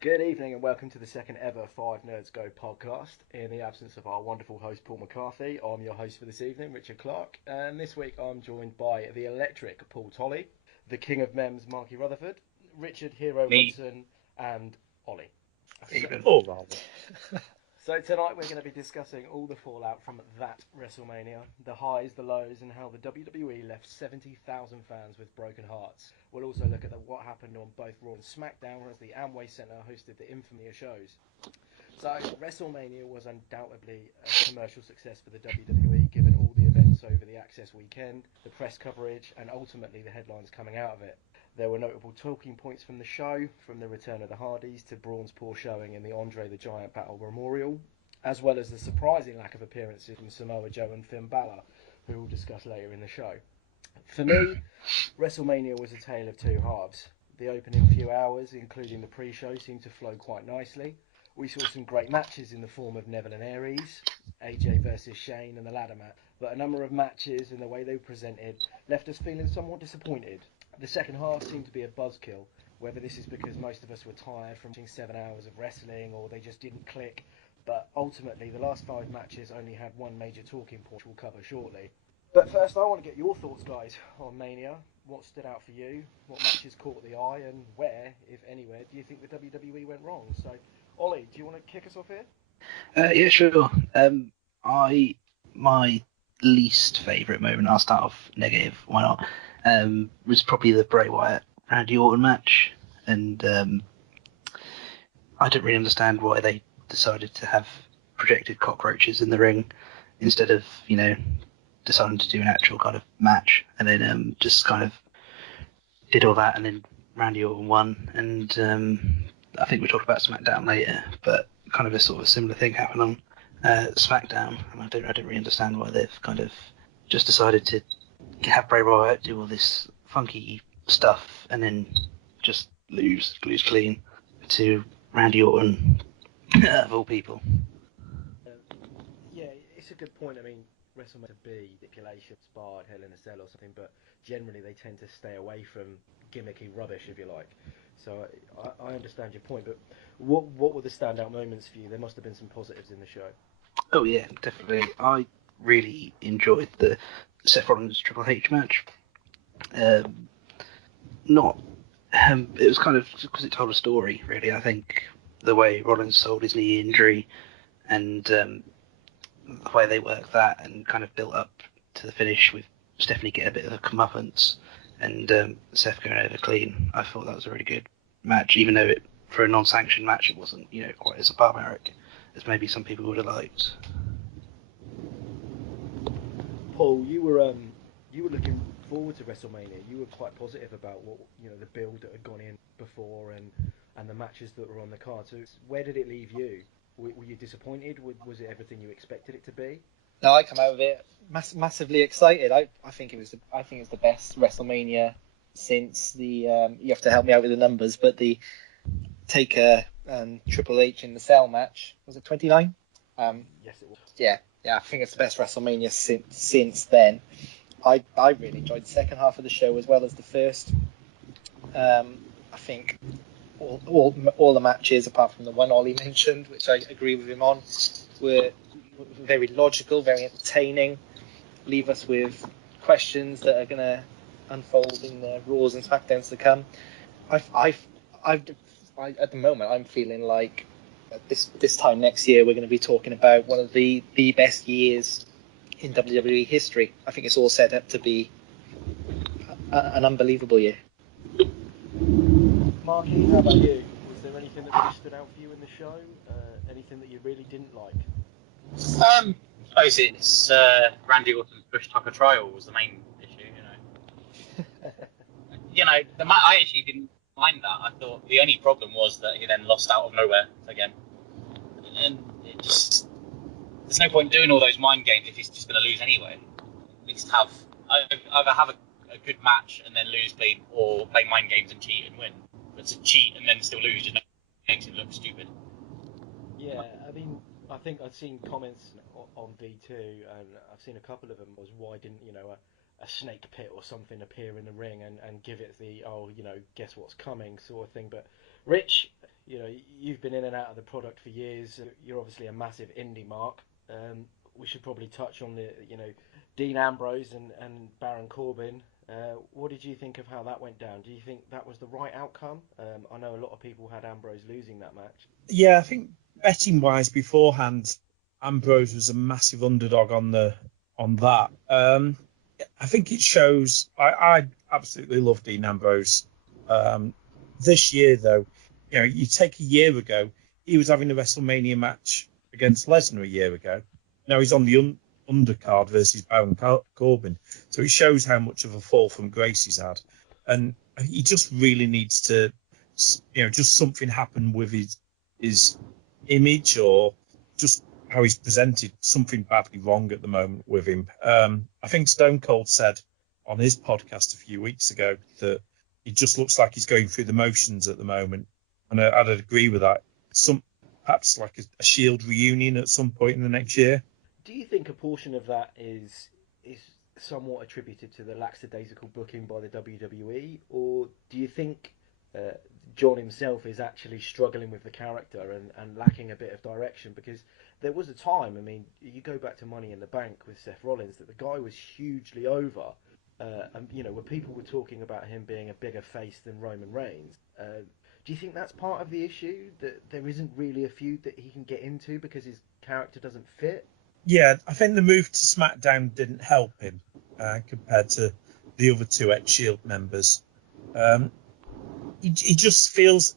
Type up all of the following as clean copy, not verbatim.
Good evening and welcome to the second ever 5NerdsGo podcast. In the absence of our wonderful host Paul McCarthy, I'm your host for this evening, Richard Clark, and this week I'm joined by the electric Paul Tolley, the king of memes Marky Rutherford, Richard Hero Me. Hudson, and Ollie. Even. So tonight we're going to be discussing all the fallout from that WrestleMania, the highs, the lows, and how the WWE left 70,000 fans with broken hearts. We'll also look at what happened on both Raw and Smackdown as the Amway Center hosted the infamous shows. So WrestleMania was undoubtedly a commercial success for the WWE, given all the events over the Access weekend, the press coverage, and ultimately the headlines coming out of it. There were notable talking points from the show, from the return of the Hardys to Braun's poor showing in the Andre the Giant Battle Memorial, as well as the surprising lack of appearances from Samoa Joe and Finn Balor, who we'll discuss later in the show. For me, WrestleMania was a tale of two halves. The opening few hours, including the pre-show, seemed to flow quite nicely. We saw some great matches in the form of Neville and Aries, AJ versus Shane and the ladder match, but a number of matches and the way they were presented left us feeling somewhat disappointed. The second half seemed to be a buzzkill, whether this is because most of us were tired from watching 7 hours of wrestling or they just didn't click, but ultimately the last 5 matches only had one major talking point, which we'll cover shortly. But first I want to get your thoughts, guys, on Mania. What stood out for you? What matches caught the eye? And where, if anywhere, do you think the WWE went wrong? So, Ollie, do you want to kick us off here? Yeah, sure. My least favourite moment, I'll start off negative, why not, was probably the Bray Wyatt Randy Orton match. And I don't really understand why they decided to have projected cockroaches in the ring instead of, deciding to do an actual kind of match. And then just kind of did all that, and then Randy Orton won. And I think we'll talk about SmackDown later, but kind of a sort of similar thing happened on Smackdown, and I don't really understand why they've kind of just decided to have Bray Wyatt do all this funky stuff and then just lose clean to Randy Orton of all people. Yeah, it's a good point. I mean, WrestleMania B stipulation, sparred, Hell in a Cell or something, but generally they tend to stay away from gimmicky rubbish, if you like. So I understand your point, but what were the standout moments for you? There must have been some positives in the show. Oh yeah, definitely. I really enjoyed the Seth Rollins Triple H match. Not, it was kind of because it told a story. Really, I think the way Rollins sold his knee injury and the way they worked that and kind of built up to the finish with Stephanie getting a bit of a comeuppance and Seth going over clean. I thought that was a really good match, even though for a non-sanctioned match it wasn't quite as barbaric as maybe some people would have liked. Paul, you were looking forward to WrestleMania. You were quite positive about what the build that had gone in before and the matches that were on the card. So where did it leave you? Were you disappointed? Was it everything you expected it to be? No, I come out of it massively excited. I think it was the best WrestleMania since the you have to help me out with the numbers, but the Taker and Triple H in the Cell match, was it 29? Yes, it was. Yeah, I think it's the best WrestleMania since then. I really enjoyed the second half of the show as well as the first. I think all the matches, apart from the one Ollie mentioned, which I agree with him on, were very logical, very entertaining, leave us with questions that are going to unfold in the Raws and Smackdowns to come. At the moment, I'm feeling like this time next year we're going to be talking about one of the best years in WWE history. I think it's all set up to be an unbelievable year. Marky, how about you? Was there anything that really stood out for you in the show? Anything that you really didn't like? I suppose it's Randy Orton's Bush Tucker trial was the main issue. I actually didn't mind that. I thought the only problem was that he then lost out of nowhere again, and it just there's no point doing all those mind games if he's just going to lose anyway. At least either have a good match and then lose clean, or play mind games and cheat and win. But to cheat and then still lose just makes it look stupid. Yeah, I mean, I think I've seen comments on V2, and I've seen a couple of them, was why didn't, a snake pit or something appear in the ring and give it the, guess what's coming sort of thing. But Rich, in and out of the product for years. You're obviously a massive indie mark. We should probably touch on the, Dean Ambrose and Baron Corbin. What did you think of how that went down? Do you think that was the right outcome? I know a lot of people had Ambrose losing that match. Yeah, I think betting wise beforehand, Ambrose was a massive underdog on that. I think it shows. I absolutely love Dean Ambrose. This year, though, you take a year ago, he was having a WrestleMania match against Lesnar a year ago. Now he's on the undercard versus Baron Corbin. So it shows how much of a fall from grace he's had. And he just really needs to, just something happen with his image or just how he's presented. Something badly wrong at the moment with him. I think Stone Cold said on his podcast a few weeks ago that he just looks like he's going through the motions at the moment. And I'd agree with that. Perhaps like a Shield reunion at some point in the next year. Do you think a portion of that is somewhat attributed to the lackadaisical booking by the WWE, or do you think John himself is actually struggling with the character and lacking a bit of direction? Because there was a time, you go back to Money in the Bank with Seth Rollins, that the guy was hugely over, and where people were talking about him being a bigger face than Roman Reigns. Do you think that's part of the issue, that there isn't really a feud that he can get into because his character doesn't fit? Yeah, I think the move to SmackDown didn't help him compared to the other two ex-Shield members. He just feels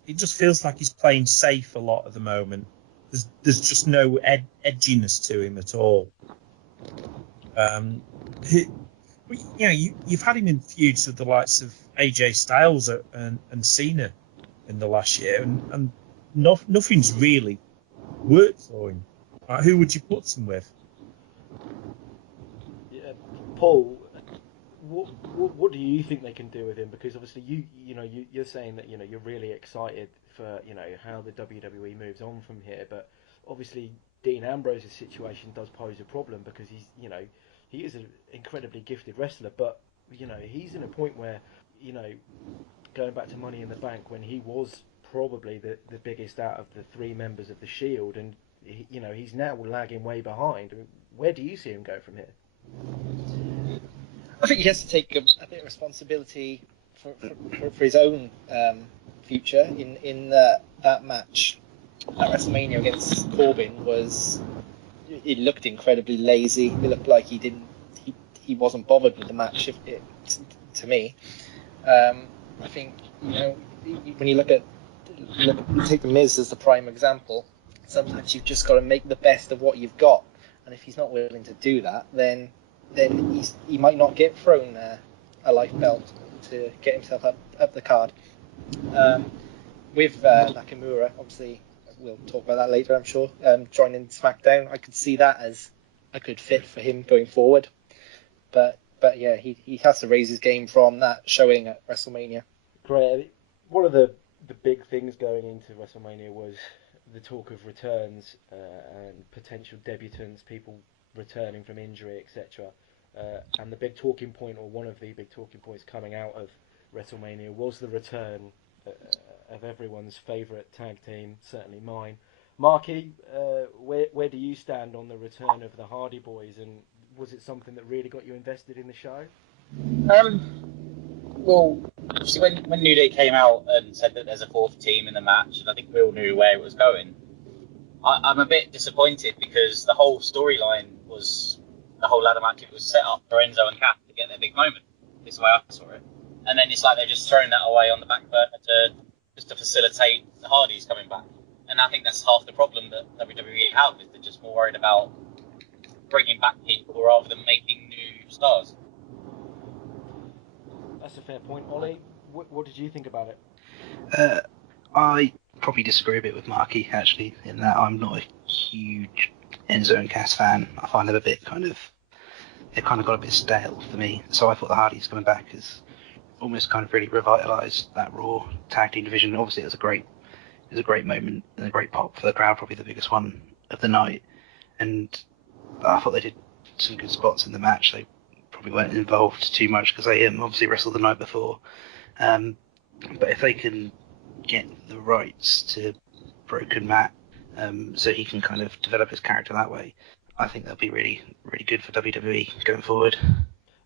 like he's playing safe a lot at the moment. There's just no edginess to him at all. You've had him in feuds with the likes of AJ Styles and Cena in the last year, and nothing's really worked for him. Who would you put him with? Yeah, Paul, what do you think they can do with him? Because obviously you're saying that you're really excited for how the WWE moves on from here, but obviously Dean Ambrose's situation does pose a problem because he is an incredibly gifted wrestler, but he's in a point where going back to Money in the Bank when he was probably the biggest out of the three members of the Shield, and he's now lagging way behind. Where do you see him go from here? I think he has to take a bit of responsibility for his own future. In that match at WrestleMania against Corbin, it looked incredibly lazy. It looked like he wasn't bothered with the match. To me, I think when you take the Miz as the prime example. Sometimes you've just got to make the best of what you've got, and if he's not willing to do that, then he might not get thrown a life belt to get himself up the card. With Nakamura, obviously, we'll talk about that later, I'm sure. Joining SmackDown, I could see that as a good fit for him going forward. But yeah, he has to raise his game from that showing at WrestleMania. Great. One of the big things going into WrestleMania was the talk of returns and potential debutants, people returning from injury, etc. And the big talking point, or one of the big talking points coming out of WrestleMania, was the return of everyone's favourite tag team, certainly mine. Marky, where do you stand on the return of the Hardy Boys, and was it something that really got you invested in the show? Well, see, when New Day came out and said that there's a fourth team in the match, and I think we all knew where it was going, I'm a bit disappointed because the whole storyline was, the whole ladder match, it was set up for Enzo and Kath to get their big moment. This is the way I saw it. And then it's like they're just throwing that away on the back burner to facilitate the Hardys coming back. And I think that's half the problem that WWE have, is they're just more worried about bringing back people rather than making new stars. That's a fair point. Ollie, what did you think about it? I probably disagree a bit with Marky, actually, in that I'm not a huge Enzo and Cass fan. I find them they've kind of got a bit stale for me. So I thought the Hardys coming back has almost kind of really revitalised that Raw tag team division. Obviously, it was a great moment and a great pop for the crowd, probably the biggest one of the night. And I thought they did some good spots in the match. They probably weren't involved too much because they obviously wrestled the night before. But if they can get the rights to broken Matt, so he can kind of develop his character that way. I think that'll be really, really good for WWE going forward.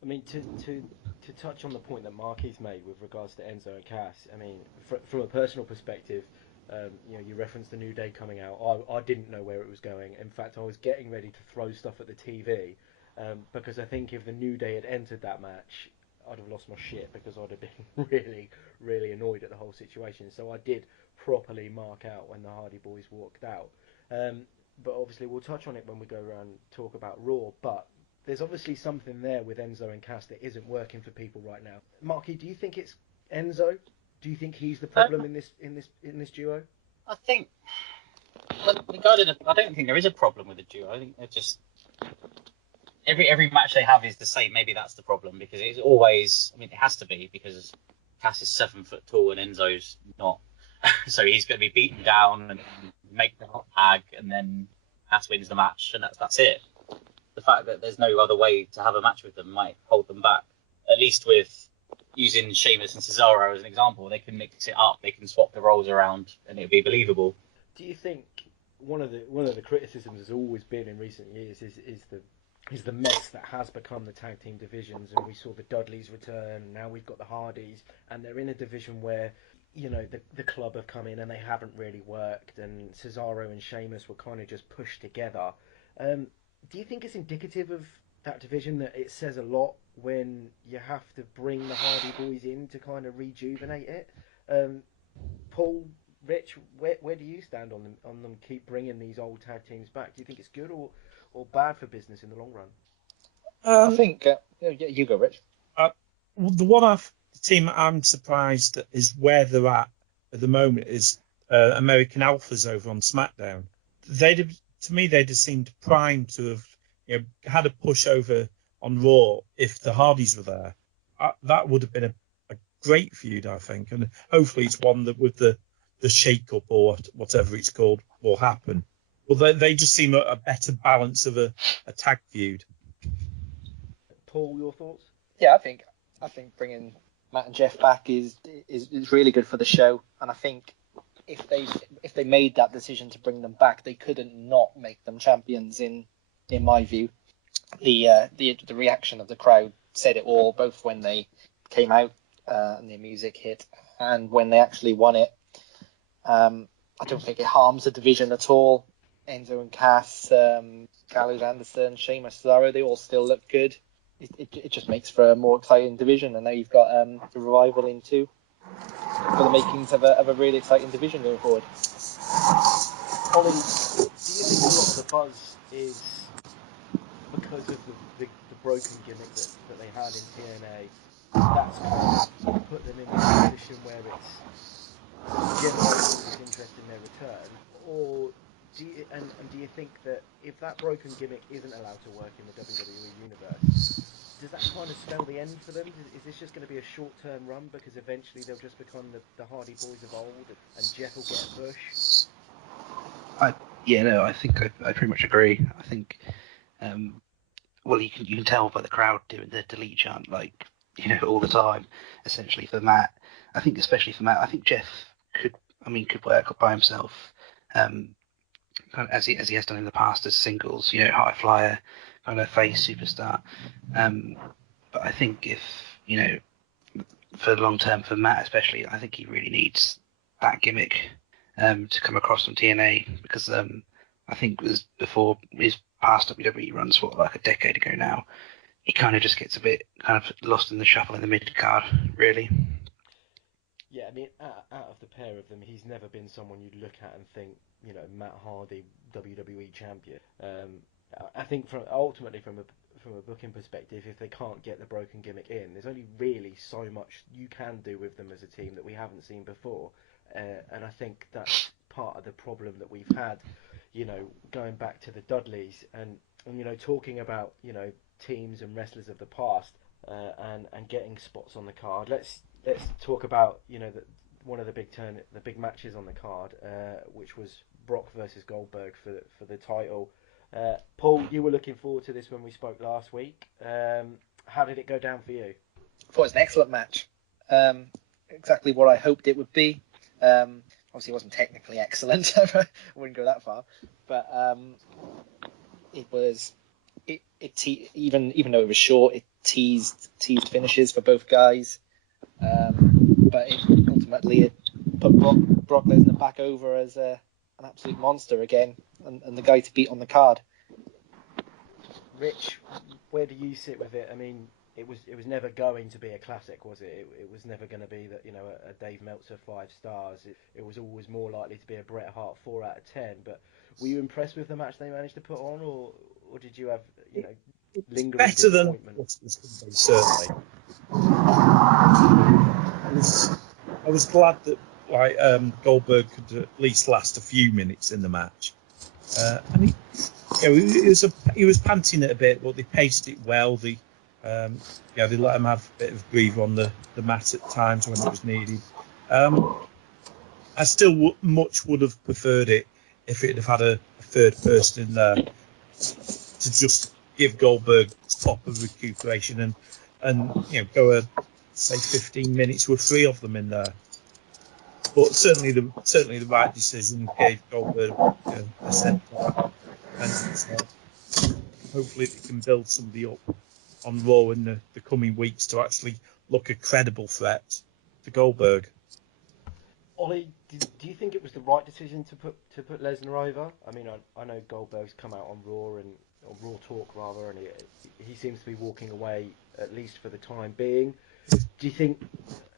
I mean, to touch on the point that Marky's made with regards to Enzo and Cass, I mean, from a personal perspective, you referenced the New Day coming out. I didn't know where it was going. In fact, I was getting ready to throw stuff at the TV because I think if the New Day had entered that match, I'd have lost my shit because I'd have been really, really annoyed at the whole situation. So I did properly mark out when the Hardy Boys walked out. But obviously, we'll touch on it when we go around and talk about Raw. But there's obviously something there with Enzo and Cass that isn't working for people right now. Marky, do you think it's Enzo? Do you think he's the problem in this duo? I think, well, I don't think there is a problem with the duo. I think they're just every match they have is the same. Maybe that's the problem because it's always. I mean, it has to be because Cass is 7 foot tall and Enzo's not, so he's going to be beaten down and make the hot tag, and then Cass wins the match, and that's it. The fact that there's no other way to have a match with them might hold them back. At least with using Sheamus and Cesaro as an example, they can mix it up, they can swap the roles around, and it'll be believable. Do you think one of the criticisms has always been in recent years is the mess that has become the tag team divisions, and we saw the Dudleys return, and now we've got the Hardys, and they're in a division where the club have come in and they haven't really worked, and Cesaro and Sheamus were kind of just pushed together. Do you think it's indicative of that division that it says a lot when you have to bring the Hardy Boys in to kind of rejuvenate it? Paul, Rich, where do you stand on them keep bringing these old tag teams back? Do you think it's good or bad for business in the long run? I think you go, Rich. The team I'm surprised at is where they're at the moment is American Alphas over on SmackDown. To me, they just seemed primed to have had a push over on Raw if the Hardys were there. That would have been a great feud, I think, and hopefully it's one that with the shake-up or whatever it's called will happen. Well, they just seem a better balance of a tag feud. Paul, your thoughts? Yeah, I think bringing Matt and Jeff back is really good for the show, and I think if they made that decision to bring them back, they couldn't not make them champions. In my view, the reaction of the crowd said it all, both when they came out and their music hit, and when they actually won it. I don't think it harms the division at all. Enzo and Cass, Gallows, Anderson, Sheamus, Cesaro, they all still look good. It just makes for a more exciting division, and now you've got the Revival in too, for the makings of a really exciting division going forward. Ollie, do you think a lot of the buzz is because of the broken gimmick that they had in TNA? That's kind of put them in this position where it's generating interest in their return, or do you think that if that broken gimmick isn't allowed to work in the WWE universe, does that kind of spell the end for them? Is this just going to be a short-term run because eventually they'll just become the Hardy Boys of old and Jeff will get a push? I think I pretty much agree. I think, well, you can tell by the crowd doing the delete chant all the time, essentially for Matt. I think especially for Matt, I think Jeff could work by himself, kind of as he has done in the past as singles, high flyer, kind of face superstar. But I think if for the long term for Matt especially, I think he really needs that gimmick to come across on TNA because I think it was before his past WWE runs, like a decade ago now, he kind of just gets a bit kind of lost in the shuffle in the mid card, really. Yeah, I mean, out of the pair of them, he's never been someone you'd look at and think, Matt Hardy, WWE champion. I think ultimately from a booking perspective, if they can't get the broken gimmick in, there's only really so much you can do with them as a team that we haven't seen before. And I think that's part of the problem that we've had, going back to the Dudleys and talking about, teams and wrestlers of the past and getting spots on the card. Let's talk about, one of the big matches on the card, which was Brock versus Goldberg for the title. Paul, you were looking forward to this when we spoke last week. How did it go down for you? I thought it was an excellent match. Exactly what I hoped it would be. obviously it wasn't technically excellent. I wouldn't go that far, but it was even though it was short, it teased finishes for both guys. But ultimately it put Brock Lesnar back over as an absolute monster again, and the guy to beat on the card. Rich, where do you sit with it? I mean, it was never going to be a classic, was it? It was never going to be that, a Dave Meltzer 5 stars. It was always more likely to be a Bret Hart 4 out of 10. But were you impressed with the match they managed to put on, or did you have lingering Better than disappointment? what it was going to be, certainly. I was glad that Goldberg could at least last a few minutes in the match, and he was panting it a bit, but they paced it well. They let him have a bit of breather on the mat at times when it was needed. I still much would have preferred it if it had had a third person in there to just give Goldberg proper recuperation and go say 15 minutes with 3 of them in there. But certainly the right decision, gave Goldberg a send off, and hopefully they can build somebody up on Raw in the coming weeks to actually look a credible threat to Goldberg. Ollie, do you think it was the right decision to put Lesnar over? I mean, I know Goldberg's come out on Raw and on Raw Talk rather, and he seems to be walking away at least for the time being. Do you think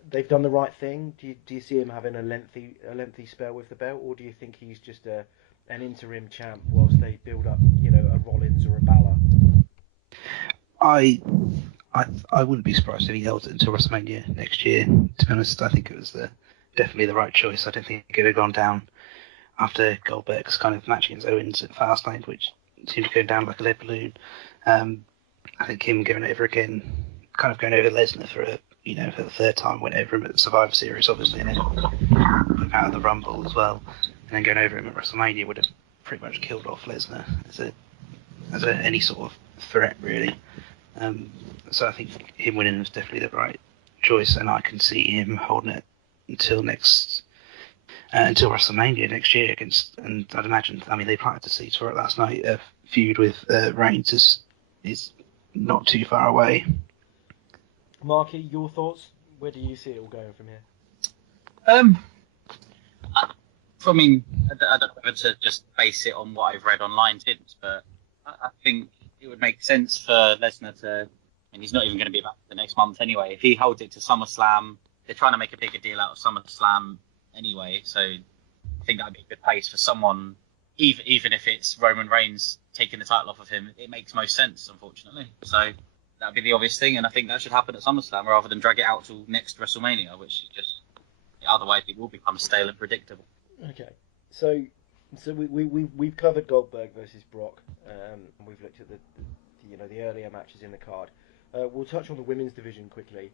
they've done the right thing? Do you see him having a lengthy spell with the belt, or do you think he's just an interim champ whilst they build up, a Rollins or a Balor? I wouldn't be surprised if he held it until WrestleMania next year. To be honest, I think it was definitely the right choice. I don't think it could have gone down after Goldberg's kind of match against Owens at Fastlane, which seemed to go down like a lead balloon. I think him going over again, kind of going over Lesnar for the third time, went over him at the Survivor Series, obviously, and then put him out of the Rumble as well, and then going over him at WrestleMania would have pretty much killed off Lesnar as any sort of threat, really. So I think him winning was definitely the right choice, and I can see him holding it until WrestleMania next year and I'd imagine, they planted the seeds for it last night. A feud with Reigns is not too far away. Marky, your thoughts? Where do you see it all going from here? I don't know whether to just base it on what I've read online since, but I think it would make sense for Lesnar to. He's not even going to be back the next month anyway. If he holds it to SummerSlam, they're trying to make a bigger deal out of SummerSlam anyway, so I think that'd be a good place for someone. Even if it's Roman Reigns taking the title off of him, it makes most sense, unfortunately. So that'd be the obvious thing, and I think that should happen at SummerSlam rather than drag it out till next WrestleMania, which is just otherwise it will become stale and predictable. Okay, so we've covered Goldberg versus Brock. We've looked at the earlier matches in the card. We'll touch on the women's division quickly.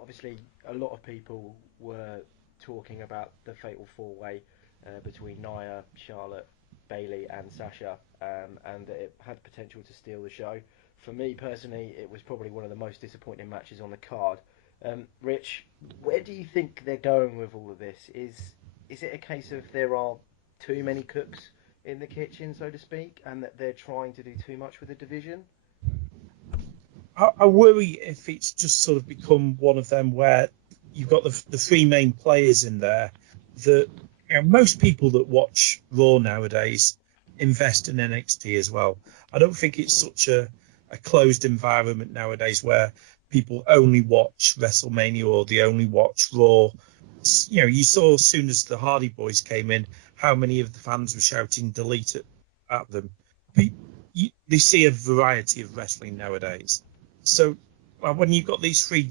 Obviously, a lot of people were talking about the fatal 4-way between Nia, Charlotte, Bayley, and Sasha, and that it had potential to steal the show. For me personally, it was probably one of the most disappointing matches on the card. Rich, where do you think they're going with all of this? Is it a case of there are too many cooks in the kitchen, so to speak, and that they're trying to do too much with the division? I worry if it's just sort of become one of them where you've got the 3 main players in there that most people that watch Raw nowadays invest in NXT as well. I don't think it's such a closed environment nowadays where people only watch WrestleMania or they only watch Raw. You saw as soon as the Hardy Boys came in how many of the fans were shouting delete it at them. They see a variety of wrestling nowadays. So when you've got these 3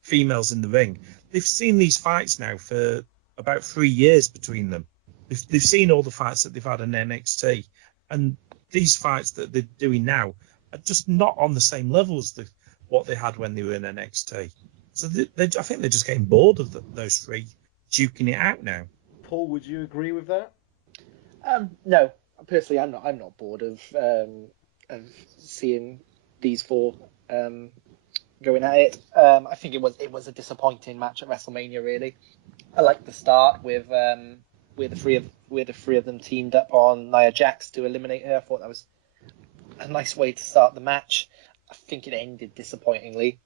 females in the ring, they've seen these fights now for about 3 years between them. They've seen all the fights that they've had in NXT, and these fights that they're doing now are just not on the same level as what they had when they were in NXT. So I think they're just getting bored of those 3 duking it out now. Paul, would you agree with that? No, personally, I'm not bored of seeing these 4 going at it. I think it was a disappointing match at WrestleMania, really. I like the start with where the three of them teamed up on Nia Jax to eliminate her. I thought that was a nice way to start the match. I think it ended disappointingly,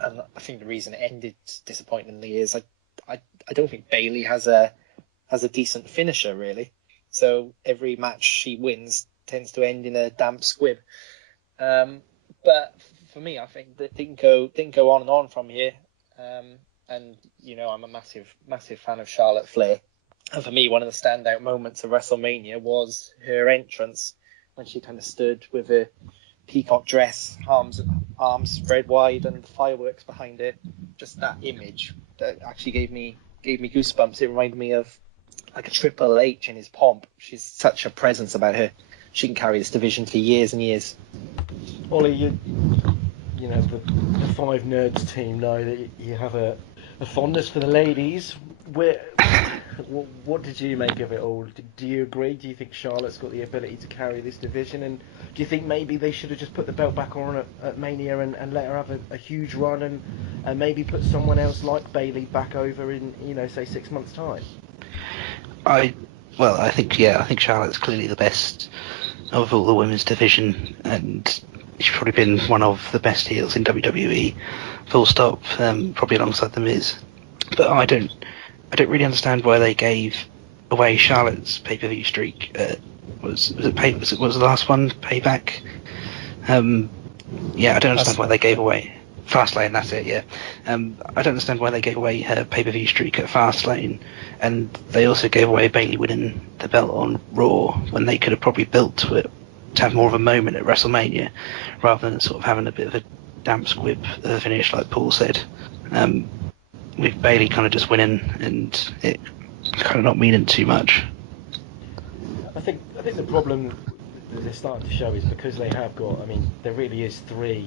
and I think the reason it ended disappointingly is I don't think Bayley has a decent finisher really. So every match she wins tends to end in a damp squib. But for me, I think that didn't go on and on from here. And I'm a massive fan of Charlotte Flair. And for me, one of the standout moments of WrestleMania was her entrance when she kind of stood with a peacock dress, arms spread wide, and fireworks behind her. Just that image that actually gave me goosebumps. It reminded me of like a Triple H in his pomp. She's such a presence about her. She can carry this division for years and years. Ollie, the 5Nerds team know that you have a fondness for the ladies. What did you make of it all? Do you agree? Do you think Charlotte's got the ability to carry this division? And do you think maybe they should have just put the belt back on at Mania and let her have a huge run and maybe put someone else like Bayley back over in, say 6 months' time? I think Charlotte's clearly the best of all the women's division, and she's probably been one of the best heels in WWE, full stop, probably alongside The Miz. But I don't really understand why they gave away Charlotte's pay-per-view streak. Was the last one Payback? I don't understand why they gave away Fastlane. That's it. Yeah. I don't understand why they gave away her pay-per-view streak at Fastlane, and they also gave away Bayley winning the belt on Raw when they could have probably built to it to have more of a moment at WrestleMania, rather than sort of having a bit of a damp squib finish, like Paul said. With Bayley kind of just winning and it kind of not meaning too much. I think the problem that they're starting to show is because they have got. I mean, there really is 3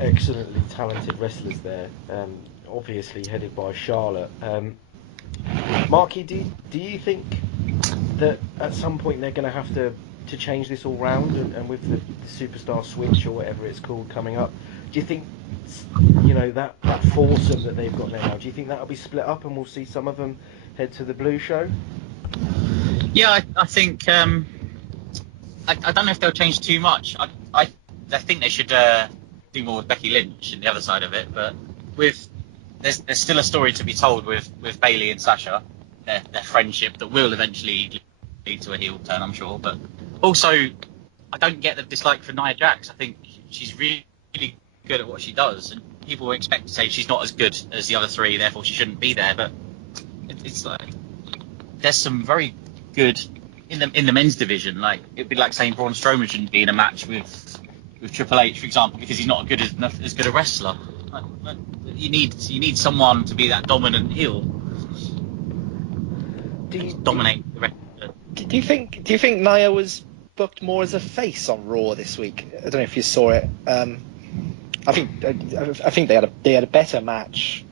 excellently talented wrestlers there. Obviously headed by Charlotte. Marky, do you think that at some point they're going to have to change this all round, and with the superstar switch or whatever it's called coming up, do you think that foursome that they've got now, do you think that'll be split up and we'll see some of them head to the Blue Show? Yeah, I think I don't know if they'll change too much. I think they should do more with Becky Lynch and the other side of it, but there's still a story to be told with Bayley and Sasha, their friendship that will eventually lead to a heel turn, I'm sure. But also, I don't get the dislike for Nia Jax. I think she's really good at what she does, and people will expect to say she's not as good as the other 3, therefore she shouldn't be there. But it's like there's some very good in the men's division. Like it'd be like saying Braun Strowman shouldn't be in a match with Triple H, for example, because he's not as good a wrestler. Like, you need someone to be that dominant heel. Dominate the rest of it. Do you think Nia was booked more as a face on Raw this week? I don't know if you saw it. I think they had a better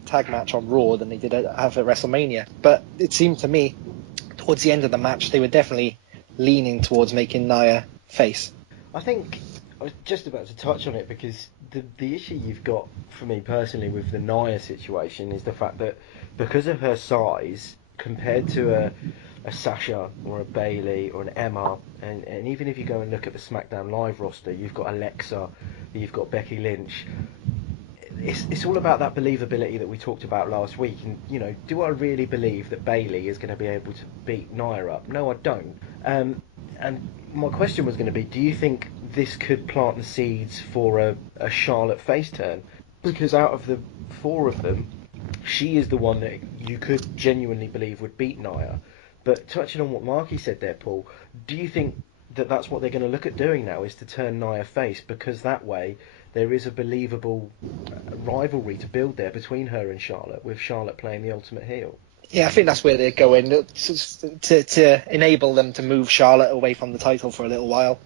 tag match on Raw than they did have at WrestleMania. But it seemed to me, towards the end of the match, they were definitely leaning towards making Nia face. I think I was just about to touch on it because the issue you've got for me personally with the Nia situation is the fact that because of her size compared to a Sasha or a Bayley or an Emma, and even if you go and look at the SmackDown Live roster, you've got Alexa, you've got Becky Lynch. It's all about that believability that we talked about last week. And do I really believe that Bayley is going to be able to beat Nia up? No, I don't. And my question was going to be, do you think this could plant the seeds for a Charlotte face turn? Because out of the 4 of them, she is the one that you could genuinely believe would beat Nia. But touching on what Marky said there, Paul, do you think that that's what they're going to look at doing now, is to turn Nia face? Because that way there is a believable rivalry to build there between her and Charlotte, with Charlotte playing the ultimate heel. Yeah, I think that's where they're going, to enable them to move Charlotte away from the title for a little while.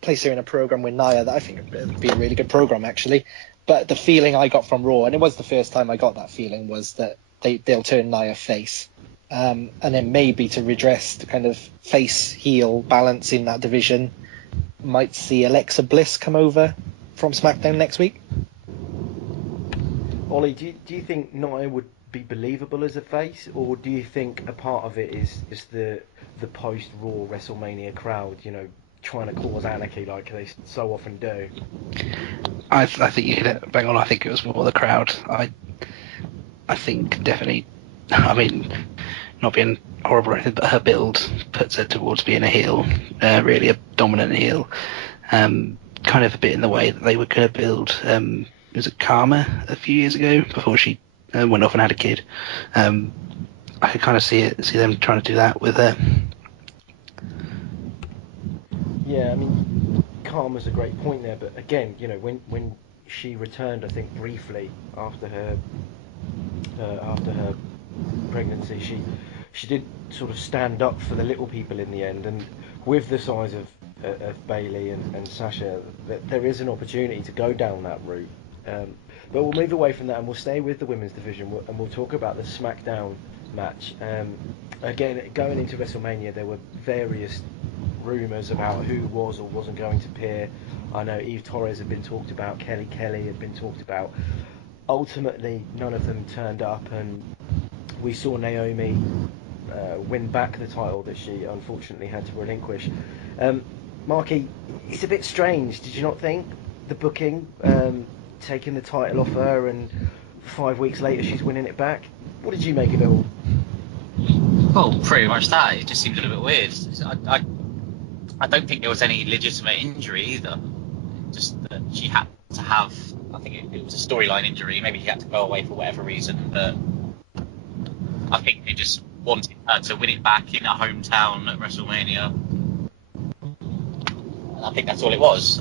Place her in a program with Nia that I think would be a really good program, actually. But the feeling I got from Raw, and it was the first time I got that feeling, was that they'll turn Nia face. And then maybe to redress the kind of face-heel balance in that division, might see Alexa Bliss come over from SmackDown next week. Ollie, do you think Nia would be believable as a face, or do you think a part of it is just the post-Raw WrestleMania crowd, trying to cause anarchy like they so often do? I think you hit it bang on. I think it was more the crowd. I think definitely. I mean, not being horrible or anything, but her build puts her towards being a heel, really a dominant heel. Kind of a bit in the way that they were going to build. Was it Karma a few years ago before she went off and had a kid? I could kind of see them trying to do that with her. Yeah, I mean, Karma's a great point there, but again, when she returned, I think briefly after her pregnancy, she did sort of stand up for the little people in the end, and with the size of Bayley and Sasha, there is an opportunity to go down that route. But we'll move away from that and we'll stay with the women's division, and we'll talk about the Smackdown match. Again, going into WrestleMania, there were various rumours about who was or wasn't going to appear. I know Eve Torres had been talked about, Kelly had been talked about. Ultimately, none of them turned up, and we saw Naomi win back the title that she unfortunately had to relinquish. Marky, it's a bit strange, did you not think? The booking, taking the title off her, and 5 weeks later she's winning it back. What did you make of it all? Well, pretty much that. It just seemed a little bit weird. I don't think there was any legitimate injury either. Just that she had to have, I think it was a storyline injury. Maybe she had to go away for whatever reason, but I think they just wanted her to win it back in her hometown at WrestleMania. And I think that's all it was.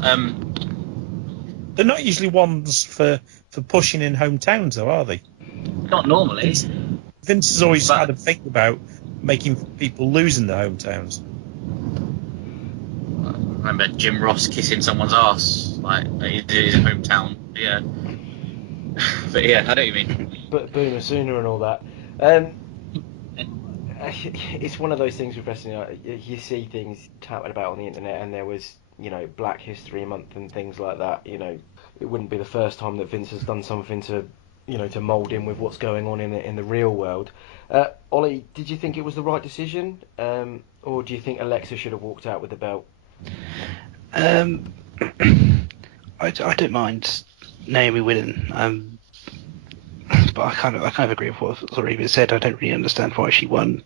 They're not usually ones for pushing in hometowns, though, are they? Not normally. Vince has always had a thing about making people lose in their hometowns. I remember Jim Ross kissing someone's ass, like he did his hometown. Yeah. But yeah, I know what you mean. But Boomer Sooner and all that. It's one of those things with wrestling. You see things touted about on the internet, and there was, Black History Month and things like that. It wouldn't be the first time that Vince has done something to, to mould in with what's going on in the real world. Ollie, did you think it was the right decision, or do you think Alexa should have walked out with the belt? I don't mind Naomi winning, but I kind of agree with what's already been said. I don't really understand why she won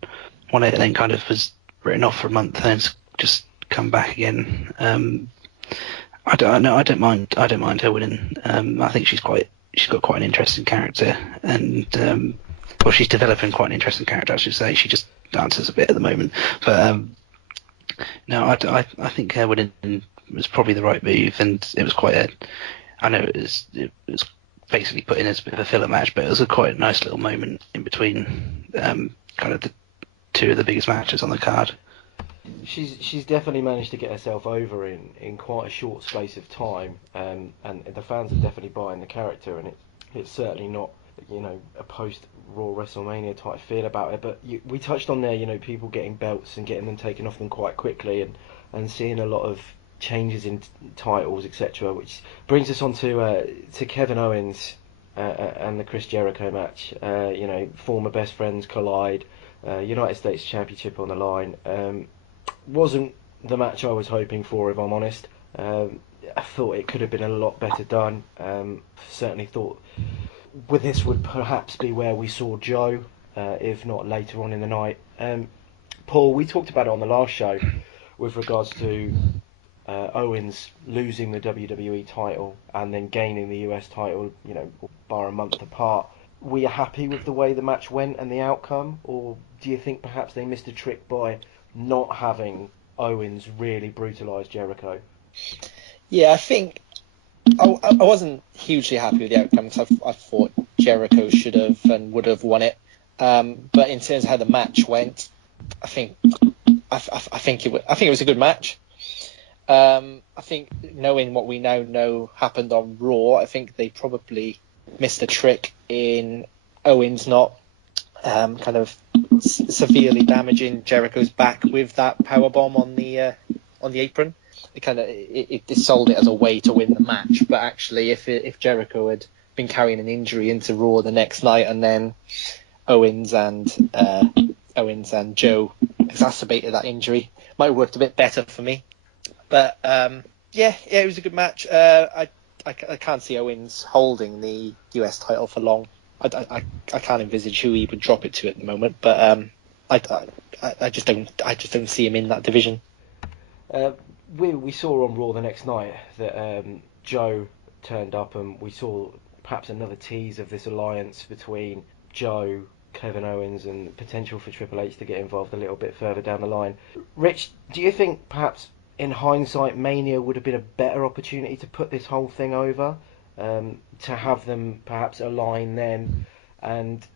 it and then kind of was written off for a month and then just come back again. I don't mind her winning. I think she's got quite an interesting character, and she's developing quite an interesting character, I should say. She just dances a bit at the moment, but no, I think her winning was probably the right move, and it was I know it was basically put in as a bit of a filler match, but it was quite a nice little moment in between kind of the two of the biggest matches on the card. She's definitely managed to get herself over in quite a short space of time, and the fans are definitely buying the character, and it's certainly not a post-Raw WrestleMania type feel about it. But we touched on there, people getting belts and getting them taken off them quite quickly, and seeing a lot of changes in titles, etc., which brings us on to Kevin Owens and the Chris Jericho match. Former best friends collide, United States Championship on the line. Wasn't the match I was hoping for, if I'm honest. I thought it could have been a lot better done. Certainly thought this would perhaps be where we saw Joe, if not later on in the night. Paul, we talked about it on the last show with regards to Owens losing the WWE title and then gaining the US title, bar a month apart. Were you happy with the way the match went and the outcome, or do you think perhaps they missed a trick by not having Owens really brutalise Jericho? Yeah, I think I wasn't hugely happy with the outcome because I thought Jericho should have and would have won it. But in terms of how the match went, I think it was a good match. I think knowing what we now know happened on Raw, I think they probably missed a trick in Owens not kind of severely damaging Jericho's back with that powerbomb on the apron. It sold it as a way to win the match, but actually if Jericho had been carrying an injury into Raw the next night, and then Owens and Joe exacerbated that injury. Might have worked a bit better for me, but yeah, it was a good match. I can't see Owens holding the US title for long. I can't envisage who he would drop it to at the moment, but I just don't see him in that division. We saw on Raw the next night that Joe turned up, and we saw perhaps another tease of this alliance between Joe, Kevin Owens, and potential for Triple H to get involved a little bit further down the line. Rich, do you think perhaps in hindsight Mania would have been a better opportunity to put this whole thing over, to have them perhaps align then, and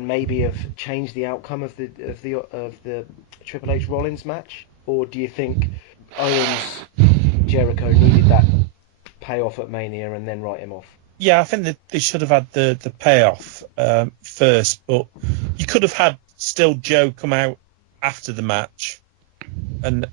maybe have changed the outcome of the Triple H Rollins match? Or do you think Owens Jericho needed that payoff at Mania and then write him off? Yeah, I think that they should have had the payoff first, but you could have had still Joe come out after the match and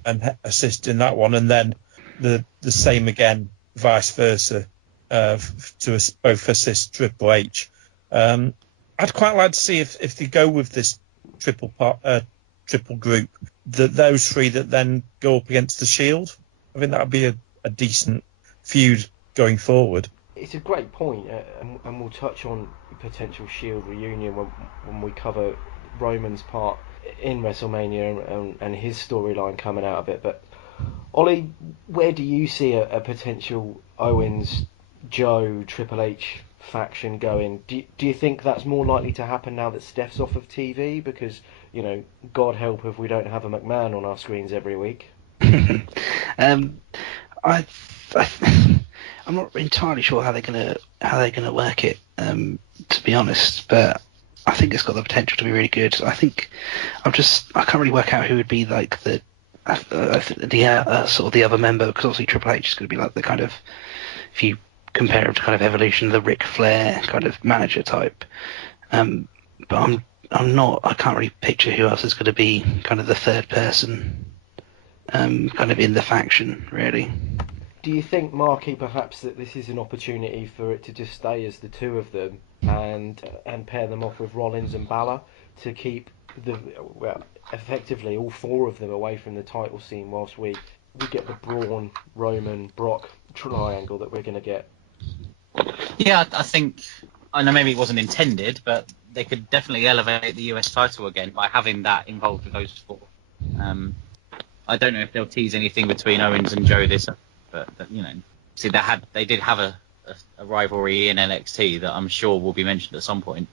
assist in that one, and then the same again, vice versa, to both assist Triple H. I'd quite like to see if they go with this triple group, that those three that then go up against the Shield. I think that would be a decent feud going forward. It's a great point, and we'll touch on potential Shield reunion when we cover Roman's part in WrestleMania and his storyline coming out of it. But Ollie, where do you see a potential Owens, Joe, Triple H faction going? Do you think that's more likely to happen now that Steph's off of TV? Because, you know, God help if we don't have a McMahon on our screens every week. I'm not entirely sure how they're gonna work it, to be honest. But I think it's got the potential to be really good. I can't really work out who would be like the sort of the other member, because obviously Triple H is going to be like the kind of, if you compare him to kind of Evolution, the Ric Flair kind of manager type. But I can't really picture who else is going to be kind of the third person, kind of in the faction, really. Do you think, Marky, perhaps that this is an opportunity for it to just stay as the two of them and pair them off with Rollins and Balor to keep effectively all four of them away from the title scene whilst we get the Braun, Roman, Brock triangle that we're going to get? Yeah, I think, I know maybe it wasn't intended, but they could definitely elevate the US title again by having that involved with those four. I don't know if they'll tease anything between Owens and Joe this, but you know, see they did have a rivalry in NXT that I'm sure will be mentioned at some point.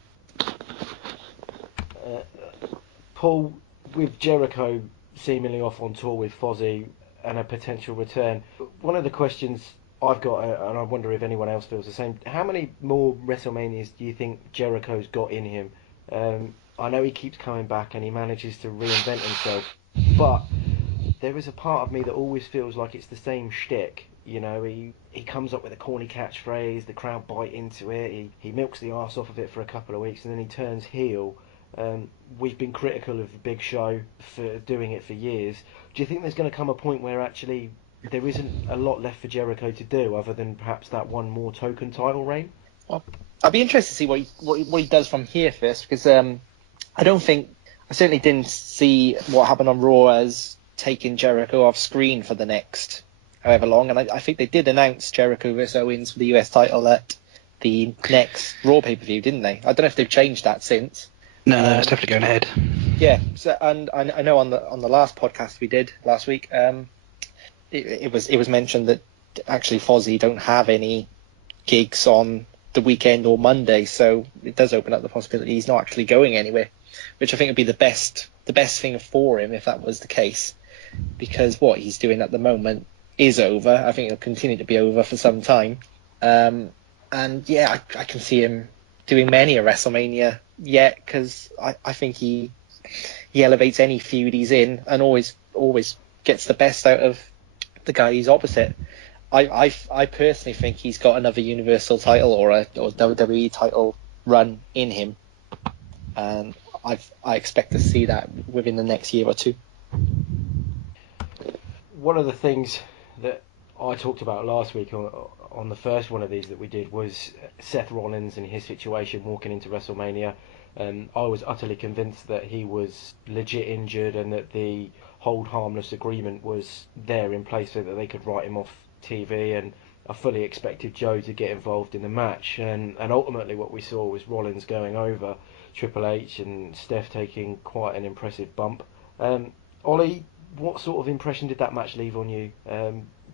Paul, with Jericho seemingly off on tour with Fozzy and a potential return, one of the questions I've got, and I wonder if anyone else feels the same, how many more WrestleManias do you think Jericho's got in him? I know he keeps coming back and he manages to reinvent himself, but there is a part of me that always feels like it's the same shtick. You know, he comes up with a corny catchphrase, the crowd bite into it, he milks the arse off of it for a couple of weeks, and then he turns heel. We've been critical of the Big Show for doing it for years. Do you think there's going to come a point where actually there isn't a lot left for Jericho to do other than perhaps that one more token title reign? Well, I'd be interested to see what he does from here first, because I certainly didn't see what happened on Raw as taking Jericho off screen for the next however long, and I think they did announce Jericho vs Owens for the US title at the next Raw pay-per-view, didn't they? I don't know if they've changed that since. No, it's definitely going ahead. Yeah, so, and I know on the last podcast we did last week, it was mentioned that actually Fozzy don't have any gigs on the weekend or Monday, so it does open up the possibility he's not actually going anywhere, which I think would be the best thing for him if that was the case, because what he's doing at the moment is over. I think it'll continue to be over for some time, and yeah, I can see him doing many a WrestleMania yet, because I think he elevates any feud he's in and always gets the best out of the guy he's opposite. I personally think he's got another Universal title or WWE title run in him, and I expect to see that within the next year or two. One of the things that I talked about last week on the first one of these that we did was Seth Rollins and his situation walking into WrestleMania. I was utterly convinced that he was legit injured and that the hold harmless agreement was there in place so that they could write him off TV, and I fully expected Joe to get involved in the match, and ultimately what we saw was Rollins going over Triple H and Steph taking quite an impressive bump. Ollie, what sort of impression did that match leave on you?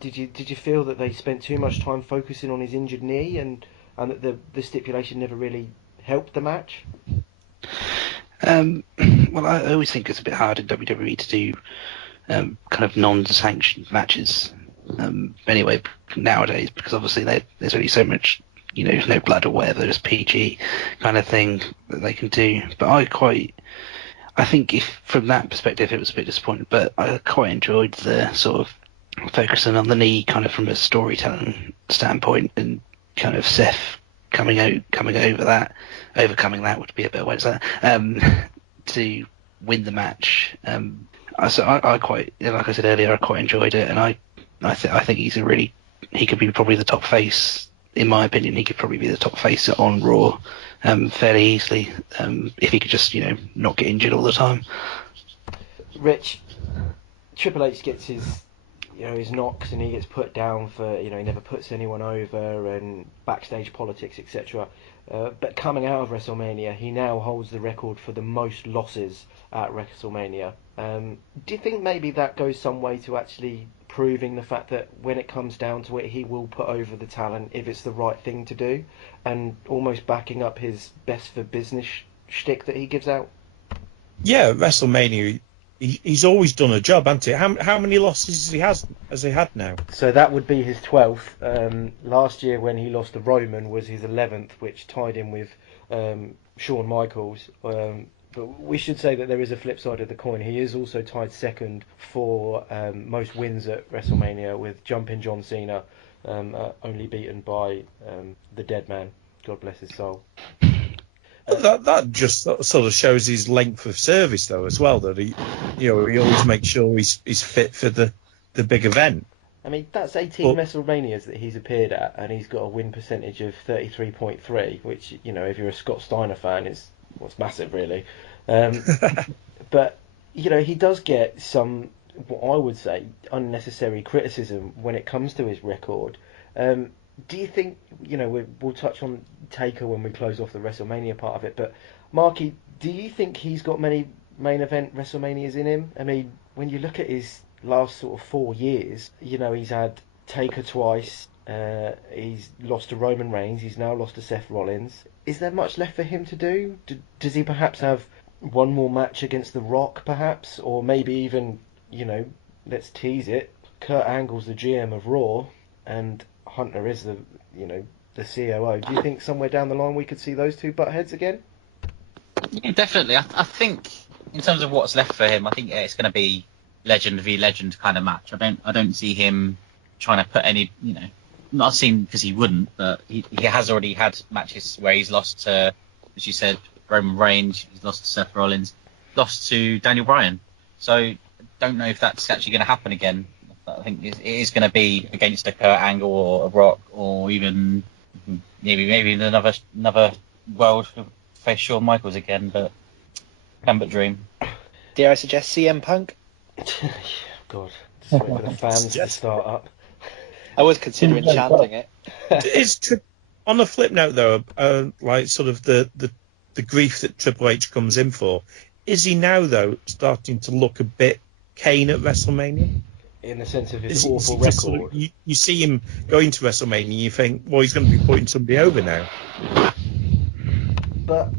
Did you feel that they spent too much time focusing on his injured knee and that the stipulation never really helped the match? Well, I always think it's a bit hard in WWE to do kind of non-sanctioned matches anyway nowadays, because obviously there's only so much, no blood or whatever, just PG kind of thing that they can do. But I think if from that perspective it was a bit disappointing, but I quite enjoyed the sort of focusing on the knee kind of from a storytelling standpoint, and kind of Seth overcoming that would be a better way to say that, to win the match. I quite, like I said earlier, I quite enjoyed it, and I think he could be probably the top face, in my opinion. He could probably be the top face on Raw fairly easily, if he could just not get injured all the time. Rich, Triple H gets his knocks and he gets put down for he never puts anyone over and backstage politics, etc. But coming out of WrestleMania, he now holds the record for the most losses at WrestleMania. Do you think maybe that goes some way to actually proving the fact that when it comes down to it, he will put over the talent if it's the right thing to do, and almost backing up his best for business shtick that he gives out? Yeah, WrestleMania, he's always done a job, hasn't he? How many losses has he had now? So that would be his 12th. Last year when he lost to Roman was his 11th, which tied him with Shawn Michaels. But we should say that there is a flip side of the coin. He is also tied second for most wins at WrestleMania with Jumpin' John Cena, only beaten by the Dead Man. God bless his soul. That just sort of shows his length of service, though, as well. That he always makes sure he's fit for the big event. I mean, that's 18 WrestleManias that he's appeared at, and he's got a win percentage of 33.3, which if you're a Scott Steiner fan, is massive, really. But he does get some, what I would say, unnecessary criticism when it comes to his record. Do you think, we'll touch on Taker when we close off the WrestleMania part of it, but Marky, do you think he's got many main event WrestleManias in him? I mean, when you look at his last sort of 4 years, he's had Taker twice, he's lost to Roman Reigns, he's now lost to Seth Rollins. Is there much left for him to do? Does he perhaps have one more match against The Rock, perhaps? Or maybe even, let's tease it, Kurt Angle's the GM of Raw, and Hunter is the COO. Do you think somewhere down the line we could see those two butt heads again? Yeah, definitely. I think in terms of what's left for him, I think it's going to be legend v legend kind of match. I don't see him trying to put any, not seen because he wouldn't, but he has already had matches where he's lost to, as you said, Roman Reigns, he's lost to Seth Rollins, lost to Daniel Bryan. So don't know if that's actually going to happen again. I think it is going to be against a Kurt Angle or a Rock, or even maybe another world face Shawn Michaels again, but can but dream. Dare I suggest CM Punk? God, just wait for the fans to start up. I was considering chanting it. On a flip note, though, like sort of the grief that Triple H comes in for, is he now, though, starting to look a bit Kane at WrestleMania? In the sense of his awful record. Sort of, you see him going to WrestleMania and you think, well, he's going to be putting somebody over now. But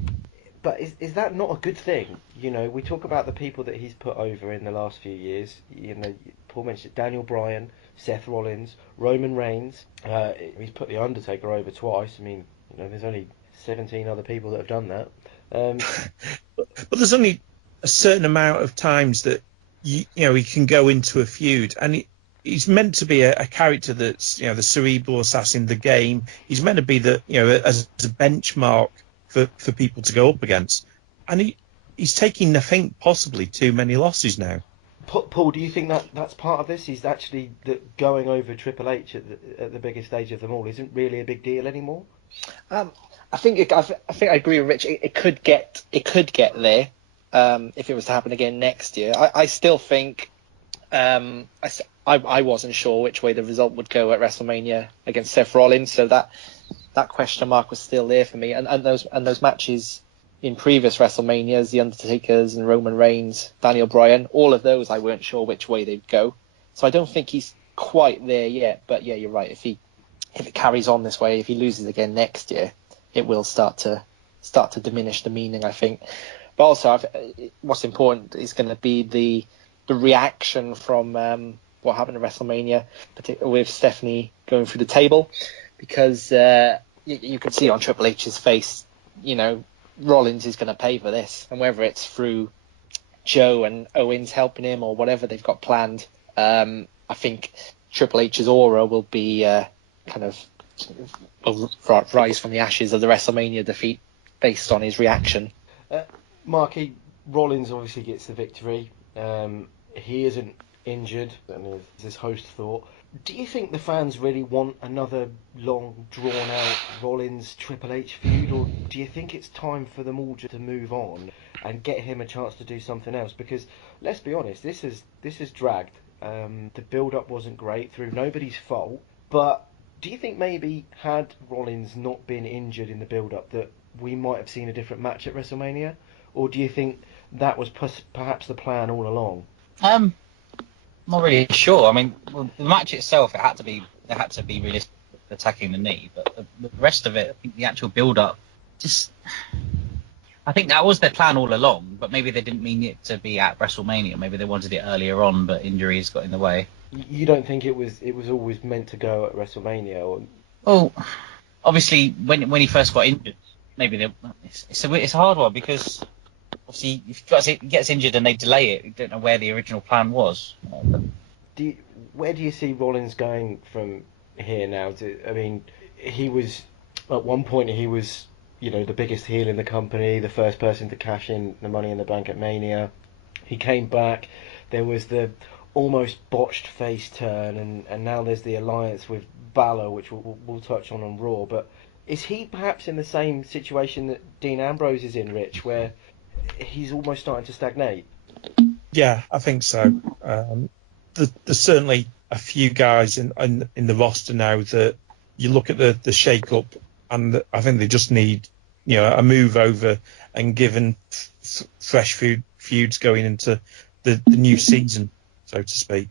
is that not a good thing? We talk about the people that he's put over in the last few years. Paul mentioned Daniel Bryan, Seth Rollins, Roman Reigns. He's put The Undertaker over twice. I mean, there's only 17 other people that have done that. But there's only a certain amount of times that he can go into a feud, and he's meant to be a character that's the cerebral assassin, the game. He's meant to be as a benchmark for people to go up against, and he's taking, I think, possibly too many losses now. Paul, do you think that that's part of this? He's actually that going over Triple H at the biggest stage of them all isn't really a big deal anymore. I think I think I agree with Rich. It could get there if it was to happen again next year. I still think I wasn't sure which way the result would go at WrestleMania against Seth Rollins, so that question mark was still there for me. And those matches in previous WrestleManias, The Undertaker's and Roman Reigns, Daniel Bryan, all of those I weren't sure which way they'd go. So I don't think he's quite there yet. But yeah, you're right. If it carries on this way, if he loses again next year, it will start to diminish the meaning, I think. But also, what's important is going to be the reaction from what happened at WrestleMania, particularly with Stephanie going through the table, because you can see on Triple H's face, Rollins is going to pay for this, and whether it's through Joe and Owens helping him or whatever they've got planned, I think Triple H's aura will be will rise from the ashes of the WrestleMania defeat based on his reaction. Marky, Rollins obviously gets the victory. He isn't injured, and as his host thought. Do you think the fans really want another long, drawn-out Rollins Triple H feud, or do you think it's time for them all to move on and get him a chance to do something else? Because let's be honest, this is dragged. The build-up wasn't great through nobody's fault, but do you think maybe had Rollins not been injured in the build-up that we might have seen a different match at WrestleMania, or do you think that was perhaps the plan all along? Not really sure. I mean, the match itself, it had to be realistic, attacking the knee, but the rest of it, I think the actual build-up, I think that was their plan all along, but maybe they didn't mean it to be at WrestleMania. Maybe they wanted it earlier on, but injuries got in the way. You don't think it was always meant to go at WrestleMania? Or... Well, obviously, when he first got injured, maybe it's a hard one, because obviously if he gets injured and they delay it, you don't know where the original plan was. Where do you see Rollins going from here now? He was at one point the biggest heel in the company, the first person to cash in the Money in the Bank at Mania. He came back. There was the almost botched face turn, and now there's the alliance with Balor, which we'll touch on Raw. But is he perhaps in the same situation that Dean Ambrose is in, Rich, where he's almost starting to stagnate? Yeah, I think so. There's certainly a few guys in the roster now that you look at the shake-up, and I think they just need a move over and given fresh feuds going into the new season, so to speak.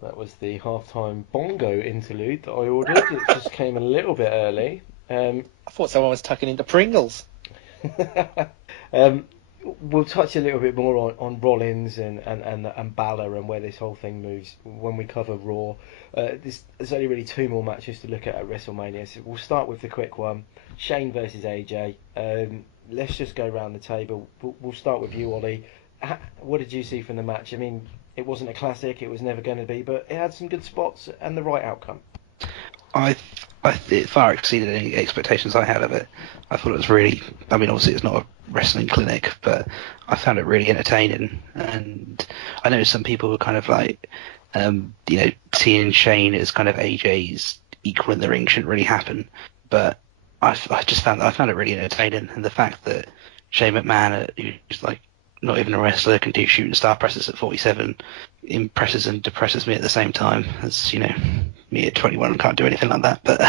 That was the halftime bongo interlude that I ordered. It just came a little bit early. I thought someone was tucking into Pringles. We'll touch a little bit more on Rollins and Balor and where this whole thing moves when we cover Raw. There's only really two more matches to look at WrestleMania, so we'll start with the quick one. Shane versus AJ. Let's just go around the table. We'll start with you, Ollie. What did you see from the match? I mean, it wasn't a classic, it was never going to be, but it had some good spots and the right outcome. It far exceeded any expectations I had of it. I thought it was really, obviously it's not a wrestling clinic, but I found it really entertaining. And I know some people were kind of like, seeing Shane as kind of AJ's equal in the ring shouldn't really happen. But I found it really entertaining. And the fact that Shane McMahon, who's like not even a wrestler, can do shooting star presses at 47, impresses and depresses me at the same time. As me at 21 can't do anything like that. But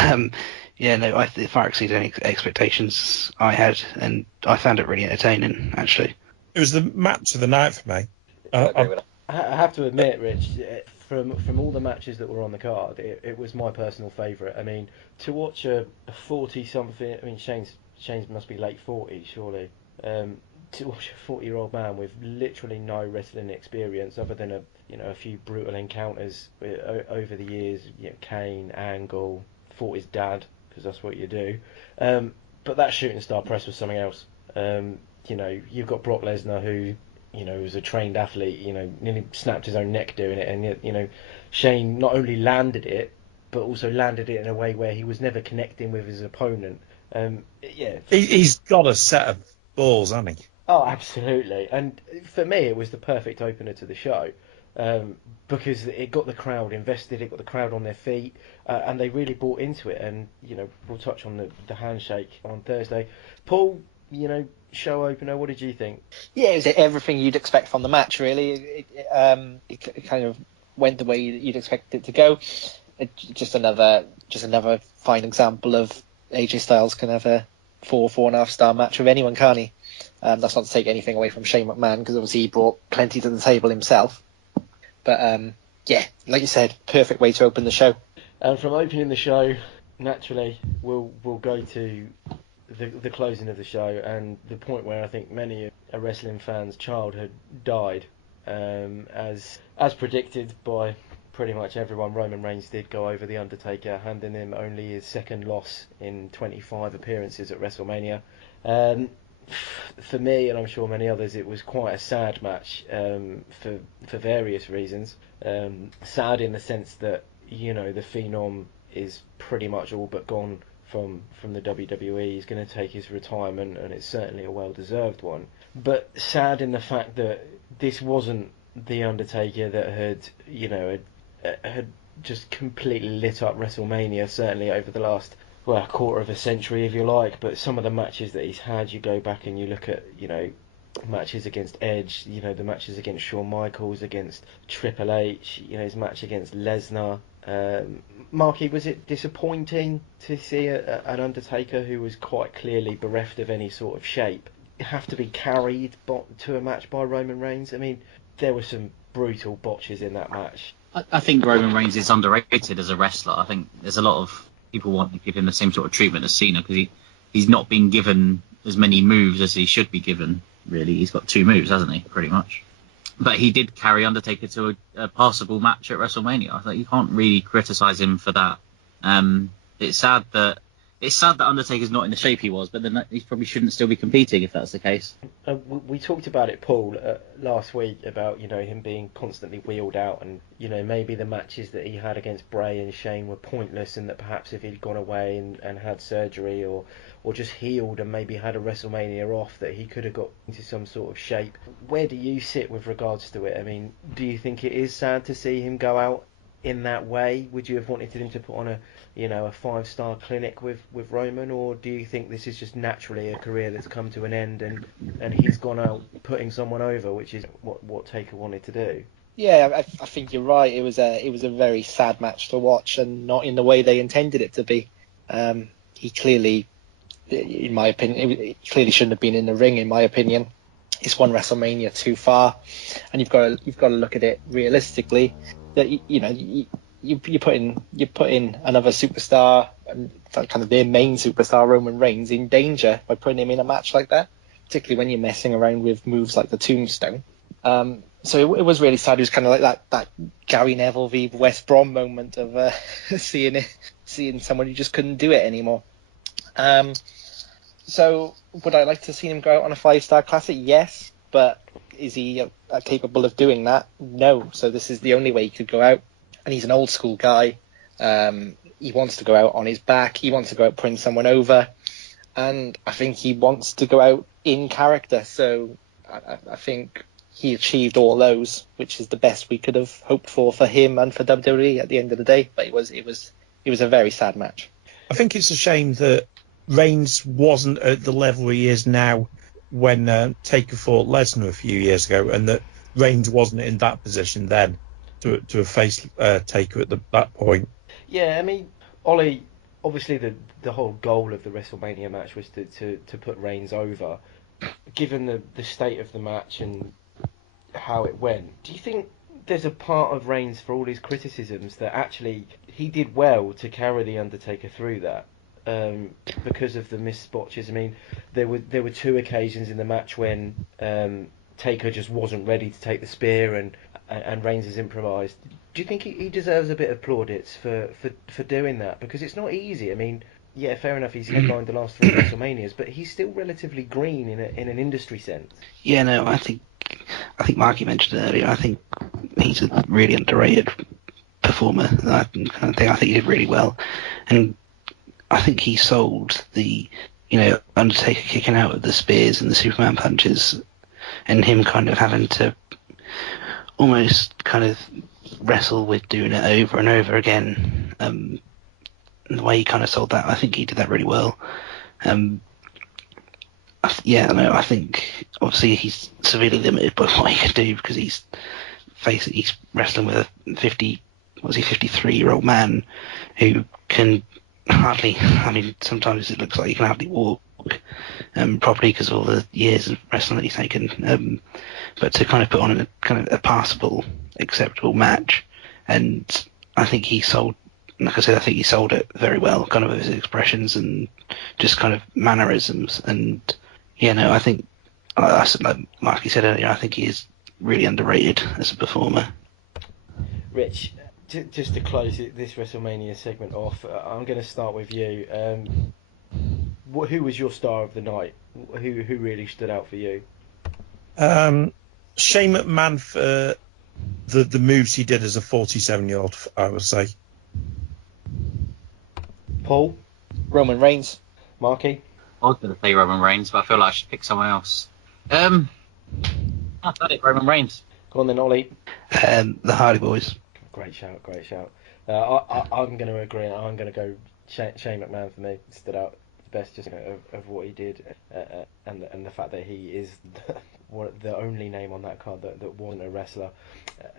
it far exceeded any expectations I had, and I found it really entertaining, actually. It was the match of the night for me. I agree with that. I have to admit, Rich, from all the matches that were on the card, it was my personal favourite. I mean, to watch a 40-something, Shane's must be late 40s, surely. To watch a 40-year-old man with literally no wrestling experience other than a few brutal encounters over the years, Kane, Angle, fought his dad, because that's what you do. But that shooting star press was something else. You've got Brock Lesnar, who was a trained athlete, nearly snapped his own neck doing it, and yet, Shane not only landed it, but also landed it in a way where he was never connecting with his opponent. Yeah. He's got a set of balls, hasn't he? Oh, absolutely. And for me, it was the perfect opener to the show. Because it got the crowd invested, it got the crowd on their feet, and they really bought into it. And we'll touch on the handshake on Thursday. Paul, show opener. What did you think? Yeah, it was everything you'd expect from the match. Really, it kind of went the way you'd expect it to go. Just another fine example of AJ Styles can have a 4.5 star match with anyone, can't he? That's not to take anything away from Shane McMahon, because obviously he brought plenty to the table himself. But yeah, like you said, perfect way to open the show. And from opening the show, naturally, we'll go to the closing of the show, and the point where I think many a wrestling fan's childhood died, as predicted by pretty much everyone. Roman Reigns did go over The Undertaker, handing him only his second loss in 25 appearances at WrestleMania. For me, and I'm sure many others, it was quite a sad match, for various reasons. Sad in the sense that the Phenom is pretty much all but gone from the WWE. He's going to take his retirement, and it's certainly a well-deserved one. But sad in the fact that this wasn't the Undertaker that had just completely lit up WrestleMania, certainly over the last quarter of a century, if you like. But some of the matches that he's had, you go back and you look at matches against Edge, the matches against Shawn Michaels, against Triple H, his match against Lesnar. Marky, was it disappointing to see an Undertaker who was quite clearly bereft of any sort of shape have to be carried to a match by Roman Reigns? I mean, there were some brutal botches in that match. I think Roman Reigns is underrated as a wrestler. I think there's a lot of people want to give him the same sort of treatment as Cena, because he's not been given as many moves as he should be given, really. He's got 2 moves, hasn't he, pretty much? But he did carry Undertaker to a passable match at WrestleMania. I think you can't really criticise him for that. It's sad that Undertaker's not in the shape he was, but then he probably shouldn't still be competing if that's the case. We talked about it, Paul, last week, about him being constantly wheeled out, and maybe the matches that he had against Bray and Shane were pointless, and that perhaps if he'd gone away and had surgery or just healed and maybe had a WrestleMania off, that he could have got into some sort of shape. Where do you sit with regards to it? I mean, do you think it is sad to see him go out in that way? Would you have wanted him to put on a 5-star clinic with Roman, or do you think this is just naturally a career that's come to an end and he's gone out putting someone over, which is what Taker wanted to do? Yeah, I think you're right. It was a very sad match to watch, and not in the way they intended it to be. He clearly, in my opinion, he clearly shouldn't have been in the ring. In my opinion, it's one WrestleMania too far, and you've got to look at it realistically. That you put in another superstar, and kind of their main superstar, Roman Reigns, in danger by putting him in a match like that, particularly when you're messing around with moves like the Tombstone. So it was really sad. It was kind of like that Gary Neville v West Brom moment of seeing someone who just couldn't do it anymore. So would I like to see him go out on a 5-star classic? Yes, but is he capable of doing that? No. So this is the only way he could go out. And he's an old school guy. He wants to go out on his back. He wants to go out putting someone over. And I think he wants to go out in character. So I think he achieved all those, which is the best we could have hoped for him and for WWE at the end of the day. But it was a very sad match. I think it's a shame that Reigns wasn't at the level he is now when Taker fought Lesnar a few years ago, and that Reigns wasn't in that position then to have faced Taker at that point. Yeah, I mean, Ollie, obviously the whole goal of the WrestleMania match was to put Reigns over. Given the state of the match and how it went, do you think there's a part of Reigns, for all his criticisms, that actually he did well to carry the Undertaker through that? Because of the missed botches. I mean, there were 2 occasions in the match when Taker just wasn't ready to take the spear, and Reigns has improvised. Do you think he deserves a bit of plaudits for doing that? Because it's not easy. I mean, yeah, fair enough, he's headlined the last 3 WrestleManias, but he's still relatively green in an industry sense. Yeah, no, I think Marky mentioned it earlier. I think he's a really underrated performer. I think he did really well, and I think he sold the, Undertaker kicking out of the spears and the Superman punches, and him kind of having to almost kind of wrestle with doing it over and over again. The way he kind of sold that, I think he did that really well. I think obviously he's severely limited by what he can do because he's wrestling with a 53-year-old man who can hardly, sometimes it looks like he can hardly walk properly because of all the years of wrestling that he's taken. But to kind of put on a passable, acceptable match, and I think he sold, like I said, I think he sold it very well, kind of with his expressions and just kind of mannerisms. And I think, like Marky said earlier, I think he is really underrated as a performer. Rich, just to close this WrestleMania segment off, I'm going to start with you. Who was your star of the night? Who really stood out for you? Shane McMahon for the moves he did as a 47-year-old, I would say. Paul? Roman Reigns. Marky? I was going to say Roman Reigns, but I feel like I should pick someone else. I've got it, Roman Reigns. Go on then, Ollie. The Hardy Boys. Great shout. I'm going to agree. I'm going to go Shane McMahon for me. Stood out the best just of what he did, and the fact that he is the only name on that card that wasn't a wrestler.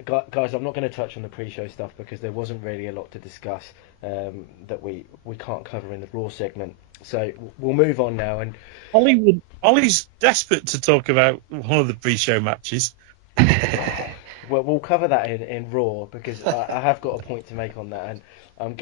Guys, I'm not going to touch on the pre-show stuff because there wasn't really a lot to discuss that we can't cover in the Raw segment. So we'll move on now. And Ollie's desperate to talk about one of the pre-show matches. Well, we'll cover that in Raw because I have got a point to make on that, and I'm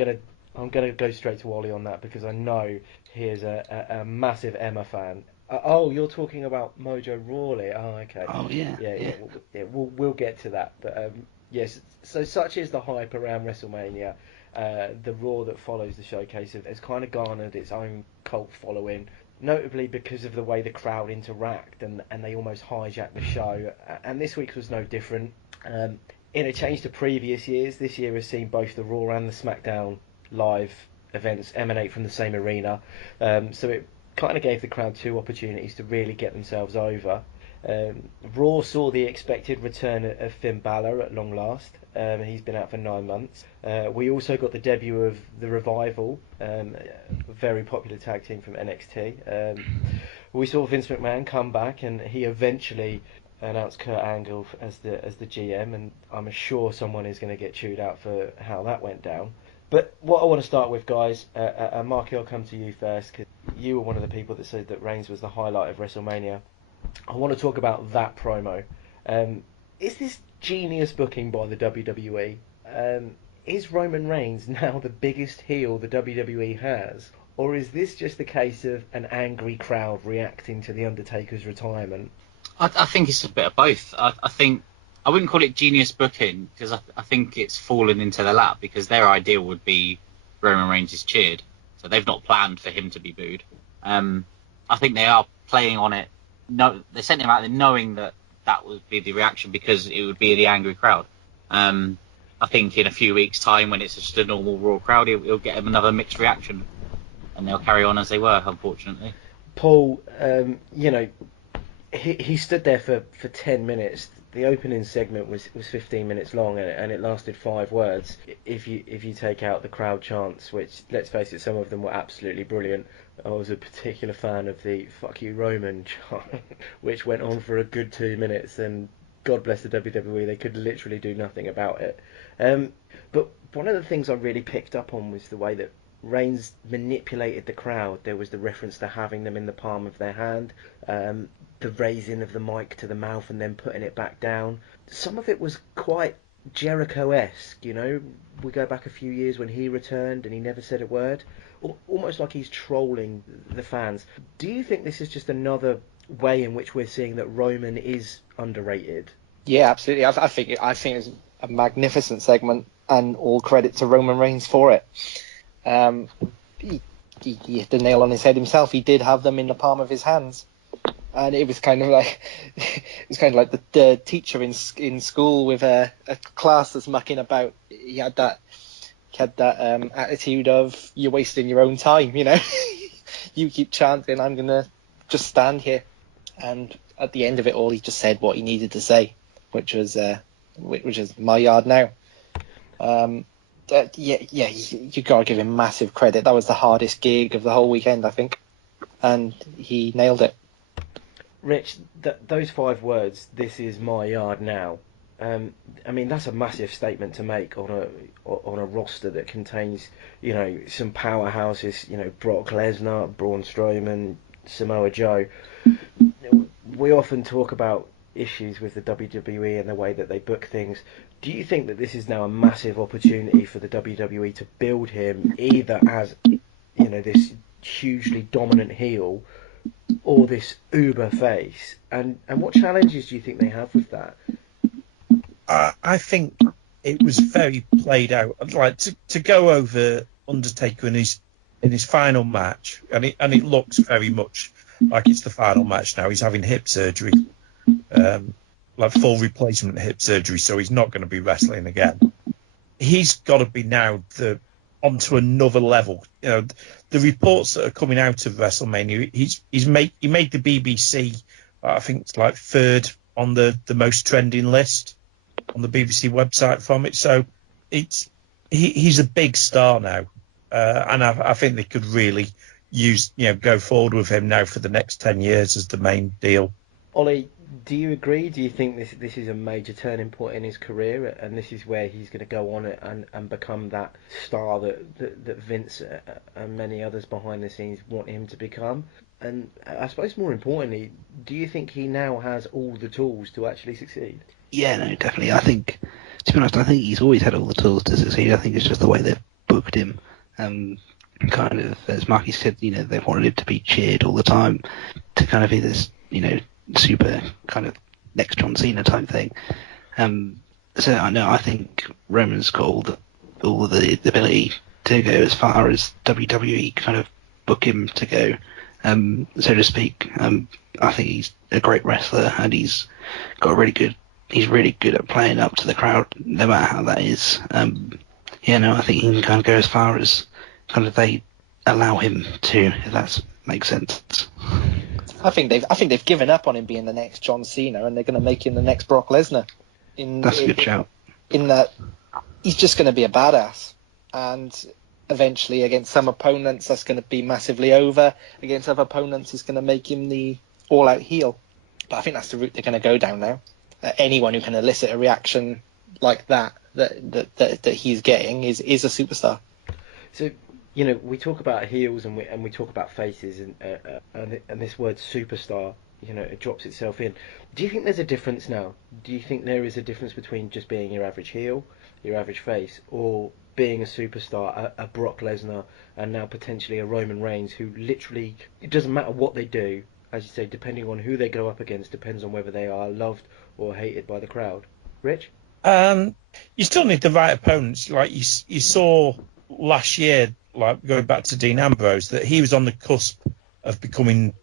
gonna go straight to Ollie on that because I know he is a massive Emma fan. Oh, you're talking about Mojo Rawley. Oh, okay. Oh yeah. Yeah. We'll get to that, but yes. So such is the hype around WrestleMania. The Raw that follows the showcase has kind of garnered its own cult following, notably because of the way the crowd interact and they almost hijack the show. And this week's was no different. In a change to previous years, this year has seen both the Raw and the Smackdown live events emanate from the same arena. So it kind of gave the crowd two opportunities to really get themselves over. Raw saw the expected return of Finn Balor at long last. He's been out for 9 months. We also got the debut of The Revival, a very popular tag team from NXT. We saw Vince McMahon come back, and he eventually announced Kurt Angle as the GM, and I'm sure someone is going to get chewed out for how that went down. But what I want to start with, guys, Marky, I'll come to you first, because you were one of the people that said that Reigns was the highlight of WrestleMania. I want to talk about that promo. Is this genius booking by the WWE? Is Roman Reigns now the biggest heel the WWE has? Or is this just a case of an angry crowd reacting to The Undertaker's retirement? I think it's a bit of both. I think I wouldn't call it genius booking because I think it's fallen into their lap because their idea would be Roman Reigns is cheered. So they've not planned for him to be booed. I think they are playing on it. No, they sent him out there knowing that would be the reaction because it would be the angry crowd. I think in a few weeks' time, when it's just a normal Raw crowd, he'll get him another mixed reaction, and they'll carry on as they were, unfortunately. Paul, he stood there for 10 minutes. The opening segment was 15 minutes long, and it lasted 5 words. If you take out the crowd chants, which, let's face it, some of them were absolutely brilliant. I was a particular fan of the "fuck you Roman" chant, which went on for a good 2 minutes, and God bless the WWE, they could literally do nothing about it. But one of the things I really picked up on was the way that Reigns manipulated the crowd. There was the reference to having them in the palm of their hand, the raising of the mic to the mouth and then putting it back down. Some of it was quite Jericho-esque, We go back a few years when he returned and he never said a word. Almost like he's trolling the fans. Do you think this is just another way in which we're seeing that Roman is underrated? Yeah, absolutely. I think it's a magnificent segment, and all credit to Roman Reigns for it. He hit the nail on his head himself. He did have them in the palm of his hands, and it was kind of like the teacher in school with a class that's mucking about. He had that attitude of you're wasting your own time, you know. You keep chanting, I'm gonna just stand here. And at the end of it all, he just said what he needed to say, which was my yard now. You gotta give him massive credit. That was the hardest gig of the whole weekend, I think, and he nailed it. Rich, those 5 words, "This is my yard now." I mean, that's a massive statement to make on a roster that contains, you know, some powerhouses, you know, Brock Lesnar, Braun Strowman, Samoa Joe. We often talk about issues with the WWE and the way that they book things. Do you think that this is now a massive opportunity for the WWE to build him either as, you know, this hugely dominant heel or this uber face? And what challenges do you think they have with that? I think it was very played out. Like to go over Undertaker in his final match, and it looks very much like it's the final match now. He's having hip surgery, like full replacement hip surgery, so he's not going to be wrestling again. He's got to be now onto another level. You know, the reports that are coming out of WrestleMania, he made the BBC, I think it's like 3rd on the most trending list on the BBC website from it. So he's a big star now, and I think they could really go forward with him now for the next 10 years as the main deal. Ollie, do you agree? Do you think this is a major turning point in his career, and this is where he's going to go on and become that star that Vince and many others behind the scenes want him to become? And I suppose more importantly, do you think he now has all the tools to actually succeed? Yeah, no, definitely. I think, to be honest, I think he's always had all the tools to succeed. I think it's just the way they've booked him. Kind of, as Marky said, you know, they wanted him to be cheered all the time, to kind of be this, you know, super kind of next John Cena type thing. So I know, I think Roman's got all the ability to go as far as WWE kind of book him to go, so to speak. I think he's a great wrestler, and he's really good at playing up to the crowd, no matter how that is. I think he can kind of go as far as kind of they allow him to, if that makes sense. I think they've given up on him being the next John Cena, and they're going to make him the next Brock Lesnar. That's a good shout. In that he's just going to be a badass, and eventually against some opponents that's going to be massively over. Against other opponents, it's going to make him the all-out heel. But I think that's the route they're going to go down now. Anyone who can elicit a reaction like that he's getting is a superstar. So, you know, we talk about heels and we talk about faces, and this word superstar, you know, it drops itself in. Do you think there's a difference now? Do you think there is a difference between just being your average heel, your average face, or being a superstar, a Brock Lesnar, and now potentially a Roman Reigns, who literally, it doesn't matter what they do, as you say, depending on who they go up against, depends on whether they are loved or hated by the crowd. Rich? You still need the right opponents. Like you saw last year, like going back to Dean Ambrose, that he was on the cusp of becoming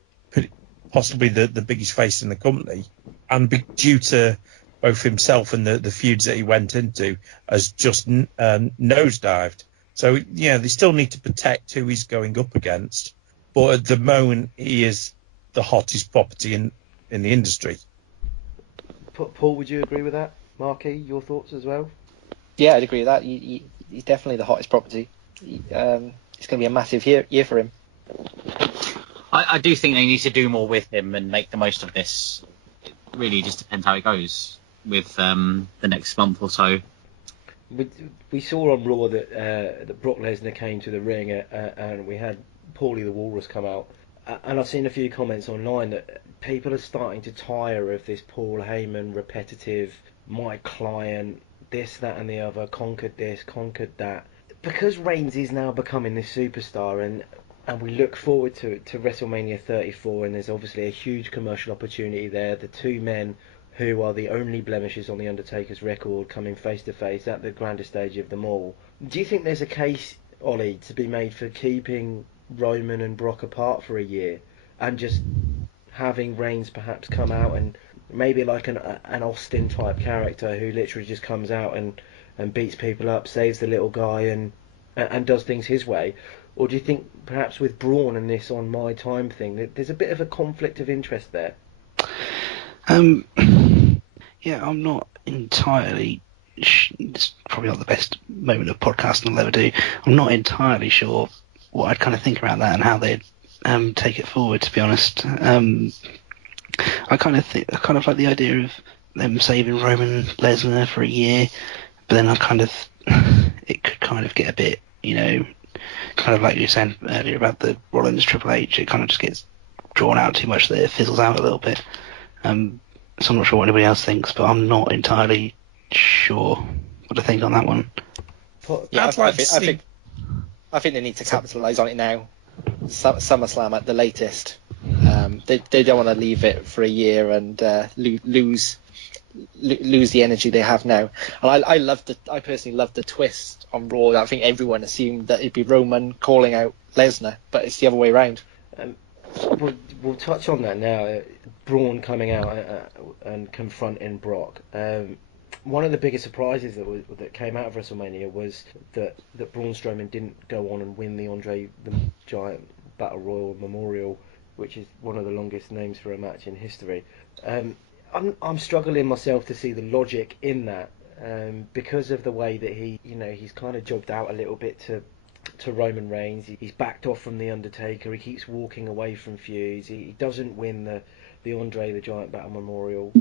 possibly the biggest face in the company, and due to both himself and the feuds that he went into, has just nosedived. So yeah, they still need to protect who he's going up against, but at the moment he is the hottest property in the industry. Paul, would you agree with that? Marky, your thoughts as well? Yeah, I'd agree with that. He's definitely the hottest property. It's going to be a massive year for him. I do think they need to do more with him and make the most of this. It really just depends how it goes with the next month or so. We saw on Raw that Brock Lesnar came to the ring and we had Paulie the Walrus come out. And I've seen a few comments online that people are starting to tire of this Paul Heyman repetitive, my client, this, that and the other, conquered this, conquered that. Because Reigns is now becoming this superstar, and we look forward to WrestleMania 34, and there's obviously a huge commercial opportunity there. The two men who are the only blemishes on The Undertaker's record coming face to face at the grandest stage of them all. Do you think there's a case, Ollie, to be made for keeping Roman and Brock apart for a year and just having Reigns perhaps come out and maybe like an Austin type character who literally just comes out and beats people up, saves the little guy, and and does things his way? Or do you think perhaps with Braun and this on my time thing, that there's a bit of a conflict of interest there? Yeah, I'm not entirely. It's probably not the best moment of podcasting I'll ever do. I'm not entirely sure what I'd kind of think about that and how they'd take it forward. To be honest, I kind of like the idea of them saving Roman Lesnar for a year, but then it could kind of get a bit, kind of like you were saying earlier about the Rollins Triple H. It kind of just gets drawn out too much that it fizzles out a little bit. So I'm not sure what anybody else thinks, but I'm not entirely sure what to think on that one. Yeah, I think they need to capitalise on it now. SummerSlam at the latest. They don't want to leave it for a year and lose the energy they have now. And I personally loved the twist on Raw. I think everyone assumed that it'd be Roman calling out Lesnar, but it's the other way around. We'll touch on that now. Braun coming out and confronting Brock. One of the biggest surprises that came out of WrestleMania was that Braun Strowman didn't go on and win the Andre the Giant Battle Royal Memorial, which is one of the longest names for a match in history. I'm struggling myself to see the logic in that, because of the way that he's kind of jobbed out a little bit to Roman Reigns. He's backed off from the Undertaker. He keeps walking away from feuds. He doesn't win the Andre the Giant Battle Memorial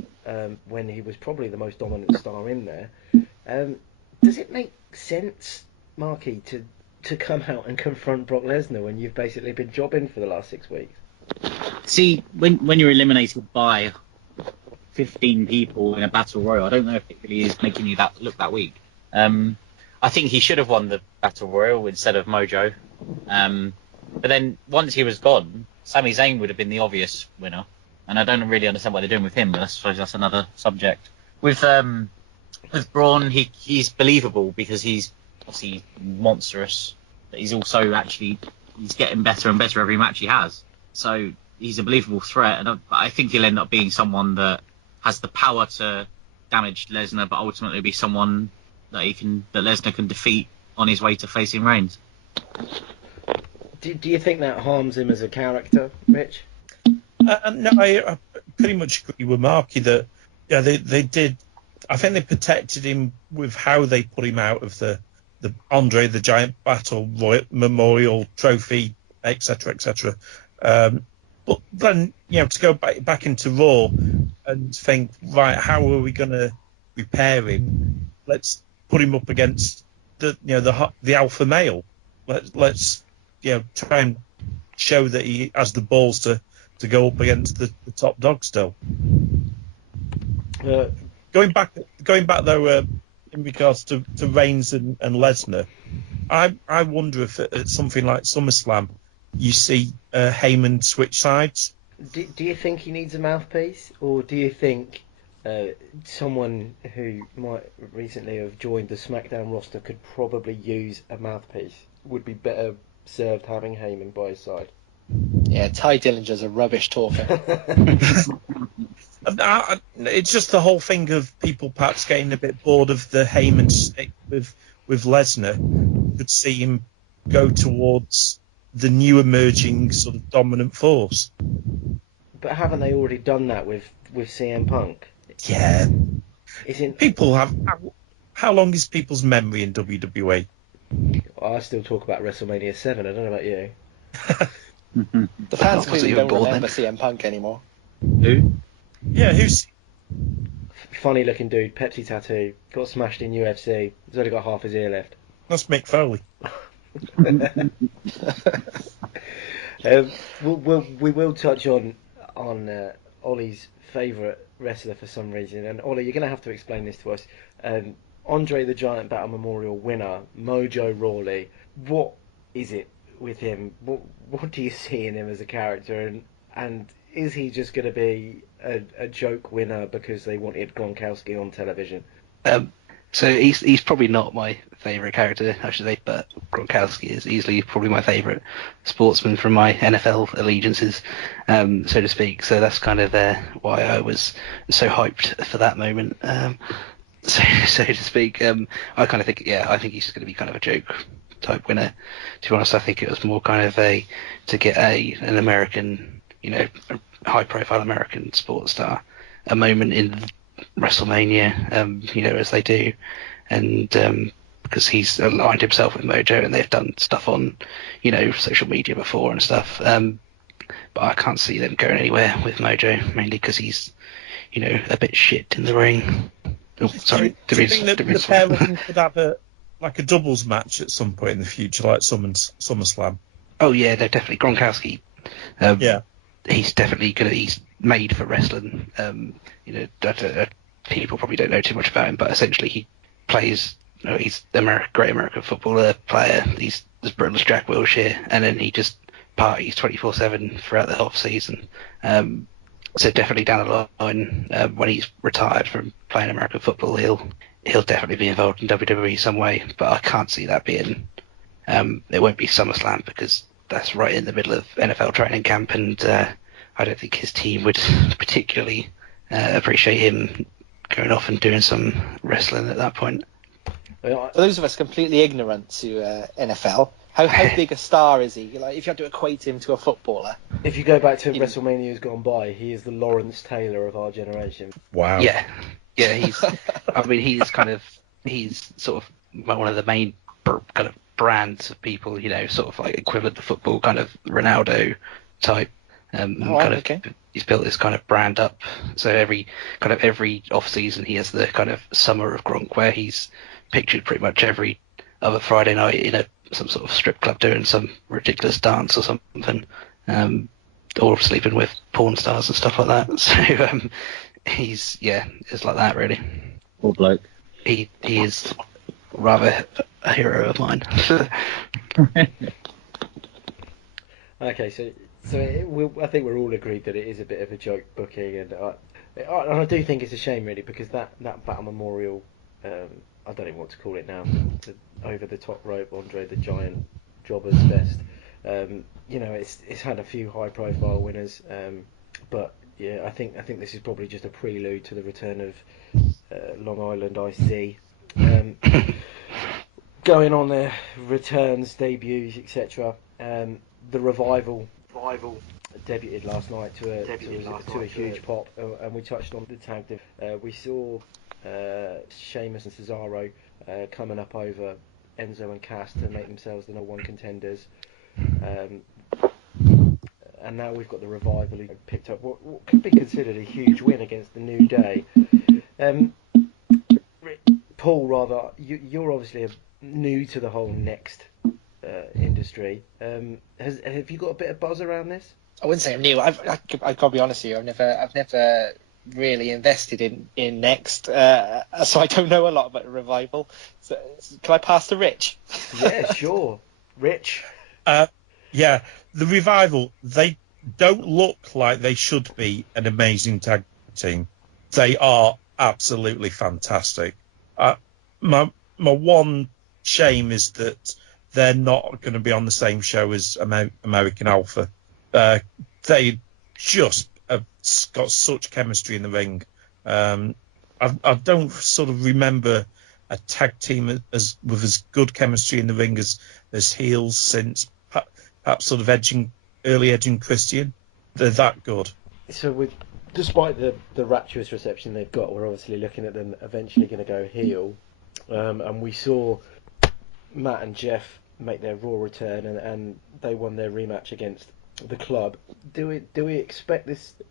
when he was probably the most dominant star in there. Does it make sense, Marky, to come out and confront Brock Lesnar when you've basically been jobbing for the last 6 weeks? See, when you're eliminated by 15 people in a battle royal, I don't know if it really is making you look that weak. I think he should have won the battle royal instead of Mojo. But then once he was gone, Sami Zayn would have been the obvious winner. And I don't really understand what they're doing with him, but I suppose that's another subject. With Braun, he's believable because he's obviously monstrous, but he's also he's getting better and better every match he has. So he's a believable threat, and I think he'll end up being someone that has the power to damage Lesnar, but ultimately be someone that Lesnar can defeat on his way to facing Reigns. Do you think that harms him as a character, Rich? No, I pretty much agree with Marky that they did. I think they protected him with how they put him out of the Andre the Giant Battle Royal Memorial Trophy, etc., etc. But then to go back into Raw and think, right, how are we going to repair him? Let's put him up against the alpha male. Let's try and show that he has the balls to go up against the top dog still. Going back though, in regards to Reigns and Lesnar, I wonder if at something like SummerSlam you see Heyman switch sides. Do you think he needs a mouthpiece, or do you think someone who might recently have joined the Smackdown roster could probably use a mouthpiece? Would be better served having Heyman by his side? Yeah, Ty Dillinger's a rubbish talker. It's just the whole thing of people perhaps getting a bit bored of the Heyman stick with Lesnar. Could see him go towards the new emerging sort of dominant force. But haven't they already done that with CM Punk? Yeah. Isn't people have? How long is people's memory in WWE? I still talk about WrestleMania 7. I don't know about you. The fans clearly don't remember CM Punk anymore. Who? Yeah, who's funny looking dude, Pepsi tattoo, got smashed in UFC. He's only got half his ear left. That's Mick Foley. We will touch on Ollie's favourite wrestler for some reason, and Ollie, you're going to have to explain this to us. Andre the Giant Battle Memorial winner, Mojo Rawley. What is it with him? What do you see in him as a character, and is he just going to be a joke winner because they wanted Gronkowski on television? So he's probably not my favourite character, I should say, but Gronkowski is easily probably my favourite sportsman from my NFL allegiances, so to speak. So that's kind of why I was so hyped for that moment, so to speak. I kind of think, I think he's just going to be kind of a joke type winner. To be honest, I think it was more kind of to get an American, a high profile American sports star a moment in WrestleMania, as they do, and because he's aligned himself with Mojo and they've done stuff on, social media before and stuff. But I can't see them going anywhere with Mojo, mainly because he's, a bit shit in the ring. Oh, sorry. Do you think that the pair of them could have a doubles match at some point in the future, like SummerSlam? Oh yeah, they're definitely Gronkowski. Yeah, he's definitely he's made for wrestling. People probably don't know too much about him, but essentially he plays. He's great American footballer player. He's as brutal as Jack Wilshere, and then he just parties 24/7 throughout the off season. So definitely down the line, when he's retired from playing American football, he'll definitely be involved in WWE some way. But I can't see that being. It won't be SummerSlam because that's right in the middle of NFL training camp, and I don't think his team would particularly appreciate him going off and doing some wrestling at that point. For those of us completely ignorant to NFL, how big a star is he? Like, if you had to equate him to a footballer. If you go back to WrestleMania's gone by, he is the Lawrence Taylor of our generation. Wow. Yeah, he's. I mean, he's sort of one of the main kind of brands of people, sort of like equivalent to football, kind of Ronaldo type. He's built this kind of brand up. So every off season, he has the kind of summer of Gronk, where he's pictured pretty much every other Friday night in some sort of strip club doing some ridiculous dance or something, or sleeping with porn stars and stuff like that. So he's it's like that really. Poor bloke. He is rather a hero of mine. Okay, so I think we're all agreed that it is a bit of a joke booking, and I do think it's a shame really, because that Battle Memorial, I don't even want to call it now, the over the top rope Andre the Giant Jobber's Fest. It's had a few high profile winners, but yeah, I think this is probably just a prelude to the return of Long Island IC. Going on their returns, debuts, etc. The revival debuted last night to a huge pop, and we touched on the tag div. We saw Sheamus and Cesaro coming up over Enzo and Cass to make themselves the #1 contenders, and now we've got the revival who picked up what could be considered a huge win against the New Day. Paul, rather, you're obviously new to the whole Next industry. Have you got a bit of buzz around this? I wouldn't say I'm new. I've got to be honest with you. I've never really invested in Next, so I don't know a lot about the revival. So, can I pass to Rich? Yeah, sure. Rich? Yeah, the revival, they don't look like they should be an amazing tag team. They are absolutely fantastic. My one shame is that they're not going to be on the same show as American Alpha. They just have got such chemistry in the ring. I don't sort of remember a tag team with as good chemistry in the ring as heels since perhaps sort of early Edge Christian. They're that good. So despite the rapturous reception they've got, we're obviously looking at them eventually going to go heel. And we saw Matt and Jeff make their Raw return, and they won their rematch against the Club. Do we expect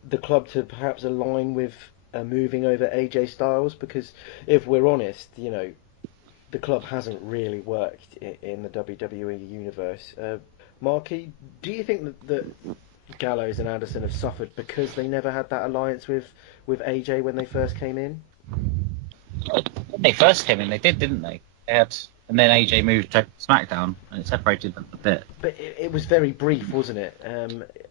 the Club to perhaps align with moving over AJ Styles? Because if we're honest, the Club hasn't really worked in the WWE universe. Marky, do you think that Gallows and Anderson have suffered because they never had that alliance with AJ when they first came in? When they first came in, they did, didn't they? And then AJ moved to Smackdown, and it separated them a bit. But it was very brief, wasn't it?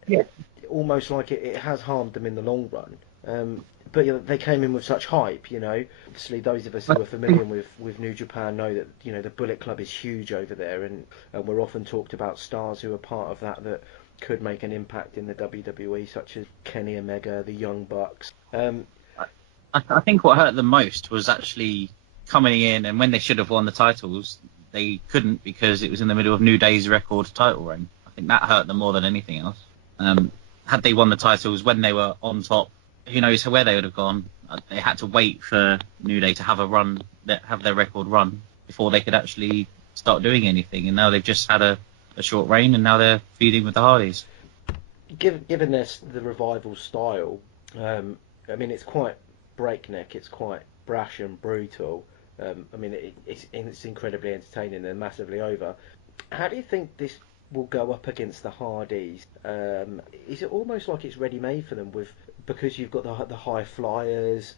Yeah. Almost like it has harmed them in the long run. But they came in with such hype, Obviously, those of us who are familiar with New Japan know that the Bullet Club is huge over there, and we're often talked about stars who are part of that could make an impact in the WWE, such as Kenny Omega, the Young Bucks. I think what hurt them most was actually coming in, and when they should have won the titles, they couldn't because it was in the middle of New Day's record title reign. I think that hurt them more than anything else. Had they won the titles when they were on top, who knows where they would have gone. They had to wait for New Day to have a run, have their record run, before they could actually start doing anything. And now they've just had a short reign, and now they're feuding with the Hardys. Given this the Revival style, I mean, it's quite breakneck, it's quite brash and brutal. I mean, it's incredibly entertaining. They're massively over. How do you think this will go up against the Hardys? Is it almost like it's ready-made for them because you've got the high flyers,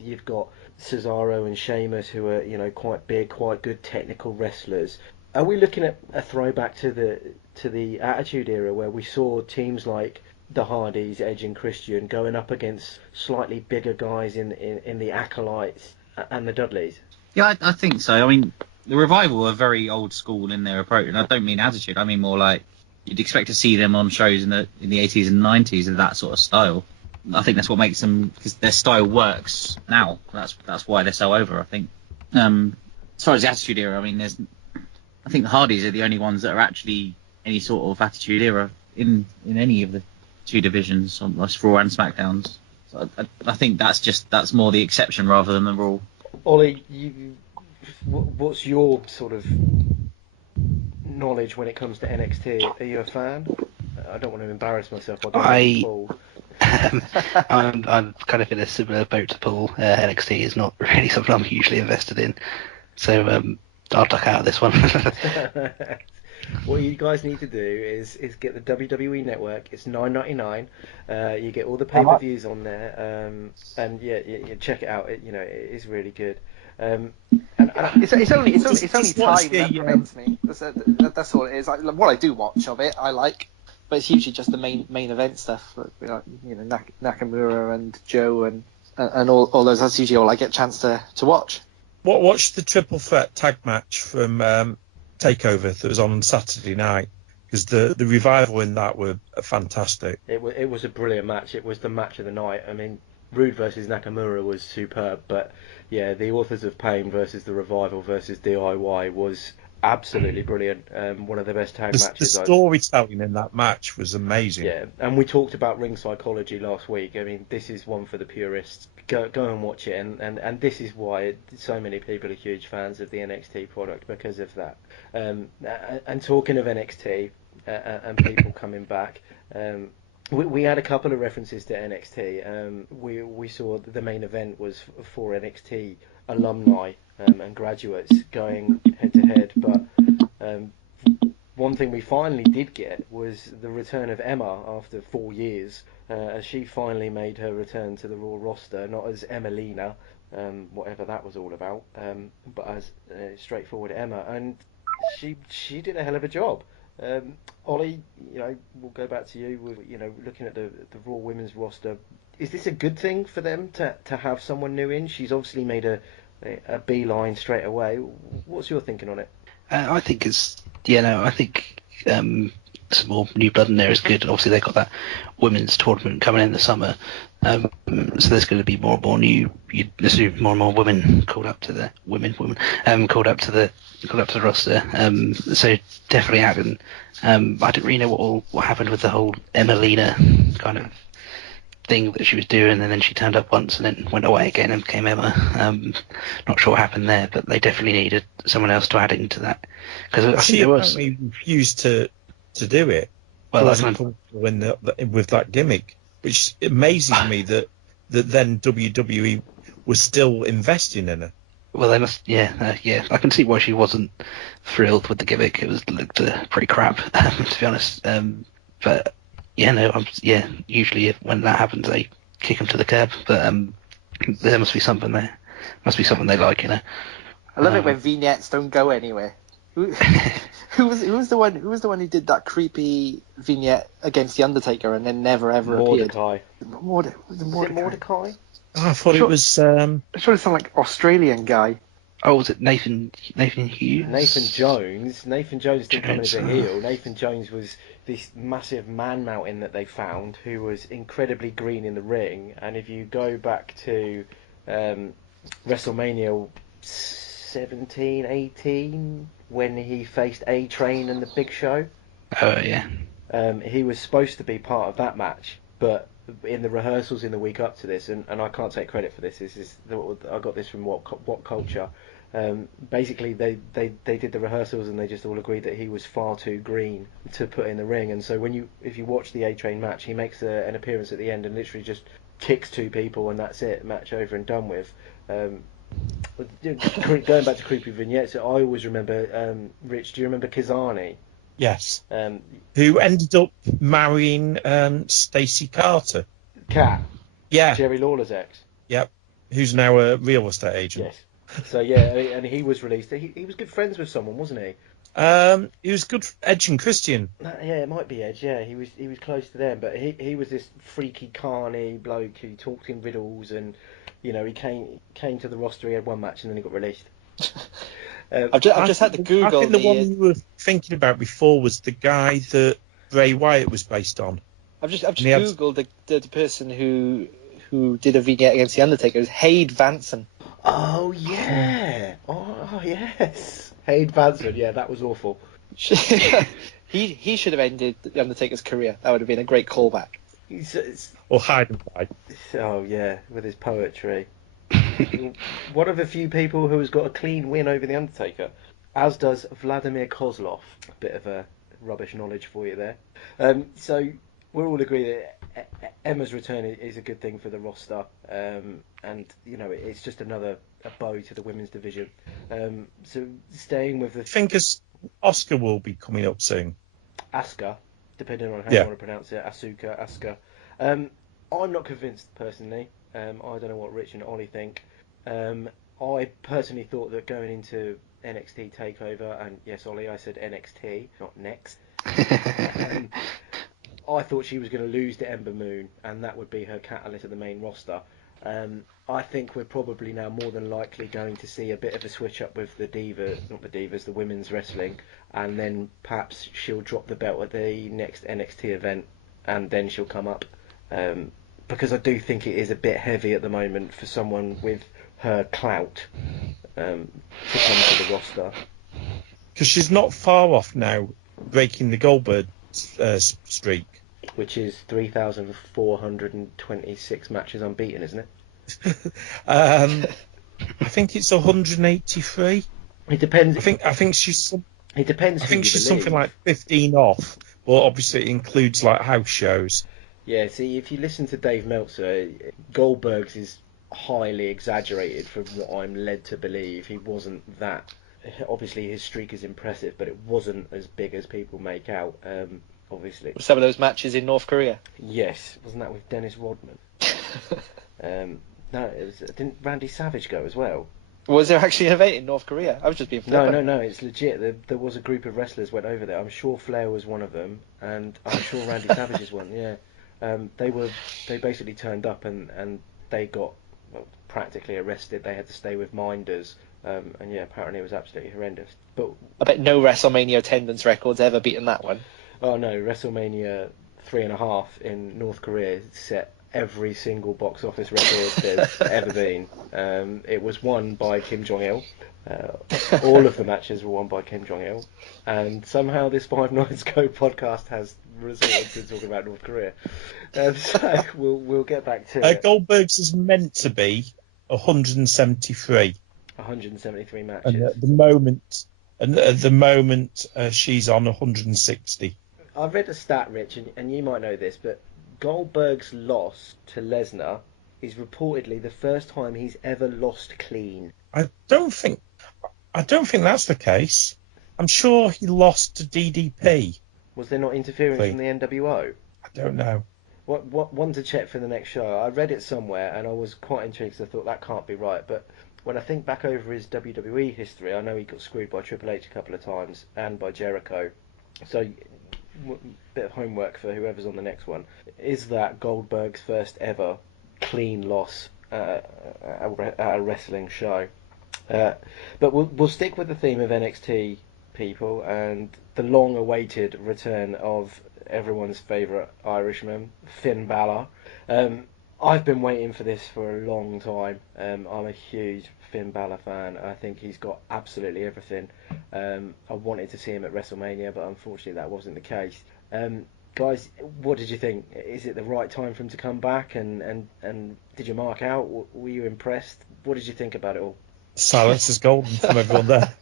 you've got Cesaro and Sheamus who are quite big, quite good technical wrestlers. Are we looking at a throwback to the Attitude Era where we saw teams like the Hardys, Edge and Christian going up against slightly bigger guys in the Acolytes and the Dudleys? Yeah, I think so. I mean, the Revival are very old school in their approach, and I don't mean attitude. I mean more like you'd expect to see them on shows in the 80s and 90s of that sort of style. I think that's what makes them, because their style works now. That's why they're so over, I think. As far as the Attitude Era, I mean, I think the Hardys are the only ones that are actually any sort of Attitude Era in any of the two divisions, on Raw and SmackDowns. So I think that's more the exception rather than the rule. Ollie, what's your sort of knowledge when it comes to NXT? Are you a fan? I don't want to embarrass myself. I'm kind of in a similar boat to Paul. NXT is not really something I'm usually invested in, so I'll duck out of this one. What you guys need to do is get the WWE Network. It's $9.99. You get all the pay-per-views on there, and yeah, check it out. It is really good. And it's only time that prevents me. That's all it is. What I do watch of it, I like, but it's usually just the main event stuff. Nakamura and Joe and all those. That's usually all I get a chance to watch. Watch the triple threat tag match from Takeover that was on Saturday night, because the Revival in that were fantastic. It was a brilliant match. It was the match of the night. I mean, Rude versus Nakamura was superb, but yeah, the Authors of Pain versus the Revival versus DIY was absolutely brilliant. One of the best tag matches. The storytelling in that match was amazing. Yeah, and we talked about ring psychology last week. I mean, this is one for the purists. Go and watch it, and this is why so many people are huge fans of the NXT product, because of that. And talking of NXT and people coming back, we had a couple of references to NXT. We saw the main event was for NXT alumni and graduates going head to head, but one thing we finally did get was the return of Emma after 4 years, as she finally made her return to the Raw roster, not as Emelina, whatever that was all about, but as straightforward Emma, and she did a hell of a job. Ollie, we'll go back to you. Looking at the Raw women's roster, is this a good thing for them to have someone new in? She's obviously made a beeline straight away. What's your thinking on it? I think I think some more new blood in there is good. Obviously, they've got that women's tournament coming in the summer, so there's going to be more and more you'd assume more and more women called up to the called up to the roster. So definitely happen. I didn't really know what happened with the whole Emelina kind of thing that she was doing, and then she turned up once and then went away again and became Emma. Not sure what happened there, but they definitely needed someone else to add into that, because I think there was. She refused to do it. Well, that's with that gimmick, which amazes me that then WWE was still investing in her. Well, they must, yeah. I can see why she wasn't thrilled with the gimmick. It looked pretty crap, to be honest. But usually when that happens, they kick them to the curb. But there must be something there. Must be something they like, I love it when vignettes don't go anywhere. Who was the one who did that creepy vignette against the Undertaker and then never ever appeared? Mordecai? Oh, I thought it was. I'm sure it sounded like Australian guy. Oh, was it Nathan Hughes? Nathan Jones. Nathan Jones didn't come in as a heel. Nathan Jones was this massive man mountain that they found, who was incredibly green in the ring. And if you go back to WrestleMania 17, 18 when he faced A-Train and the Big Show. Oh yeah. He was supposed to be part of that match, but in the rehearsals in the week up to this, and I can't take credit for this. I got this from what culture. Basically, they did the rehearsals and they just all agreed that he was far too green to put in the ring. And so if you watch the A-Train match, he makes an appearance at the end and literally just kicks two people and that's it, match over and done with. Going back to creepy vignettes, I always remember. Rich, do you remember Kizani? Yes. Who ended up marrying Stacey Carter? Cat. Yeah. Jerry Lawler's ex. Yep. Who's now a real estate agent. Yes. So yeah, and he was released. He was good friends with someone, wasn't he? He was good Edge and Christian. Yeah, it might be Edge. Yeah, he was close to them, but he was this freaky carny bloke who talked in riddles, and he came to the roster. He had one match and then he got released. I've just had to Google. I think the one you were thinking about before was the guy that Bray Wyatt was based on. I've just Googled the person who did a vignette against the Undertaker. It was Haid Vanson. Oh yeah. Oh yes. Haid Vanson. Yeah, that was awful. He should have ended the Undertaker's career. That would have been a great callback. Or Heidenreich. Oh yeah, with his poetry. One of the few people who has got a clean win over the Undertaker, as does Vladimir Kozlov. A bit of a rubbish knowledge for you there. So we'll all agree that Emma's return is a good thing for the roster, and it's just a bow to the women's division. So staying with the I think Oscar will be coming up soon. Asuka, depending on how you want to pronounce it, Asuka. I'm not convinced personally. I don't know what Rich and Ollie think. I personally thought that going into NXT TakeOver, and yes, Ollie, I said NXT, not next. I thought she was going to lose to Ember Moon, and that would be her catalyst at the main roster. I think we're probably now more than likely going to see a bit of a switch up with the women's wrestling, and then perhaps she'll drop the belt at the next NXT event, and then she'll come up. Because I do think it is a bit heavy at the moment for someone with her clout to come to the roster. Because she's not far off now breaking the Goldberg streak. Which is 3,426 matches unbeaten, isn't it? I think it's 183. It depends. I think she's. It depends. I think she's something like 15 off, but obviously it includes like house shows. Yeah. See, if you listen to Dave Meltzer, Goldberg's is highly exaggerated from what I'm led to believe. He wasn't that. Obviously, his streak is impressive, but it wasn't as big as people make out. Obviously. Some of those matches in North Korea. Yes, wasn't that with Dennis Rodman? No, didn't Randy Savage go as well? Was there actually an event in North Korea? I was just being flippant. No, it's legit. There was a group of wrestlers went over there. I'm sure Flair was one of them, and I'm sure Randy Savage is one. Yeah, they basically turned up and they got practically arrested. They had to stay with minders, and yeah, apparently it was absolutely horrendous. But I bet no WrestleMania attendance record's ever beaten that one. Oh no, WrestleMania 3.5 in North Korea set every single box office record there's ever been. It was won by Kim Jong-il. All of the matches were won by Kim Jong-il. And somehow this 5NerdsGo podcast has resorted to talking about North Korea. So we'll get back to it. Goldberg's is meant to be 173. 173 matches. And at the moment, she's on 160. I've read a stat, Rich, and you might know this, but Goldberg's loss to Lesnar is reportedly the first time he's ever lost clean. I don't think that's the case. I'm sure he lost to DDP. Was there not interference from the NWO? I don't know. What one to check for the next show? I read it somewhere and I was quite intrigued because I thought that can't be right. But when I think back over his WWE history, I know he got screwed by Triple H a couple of times and by Jericho. So bit of homework for whoever's on the next one. Is that Goldberg's first ever clean loss at a wrestling show? But we'll stick with the theme of NXT, people, and the long-awaited return of everyone's favourite Irishman, Finn Balor. I've been waiting for this for a long time. I'm a huge Finn Balor fan. I think he's got absolutely everything. I wanted to see him at WrestleMania, but unfortunately that wasn't the case. Guys, what did you think? Is it the right time for him to come back? And did you mark out? Were you impressed? What did you think about it all? Silence is golden from everyone there.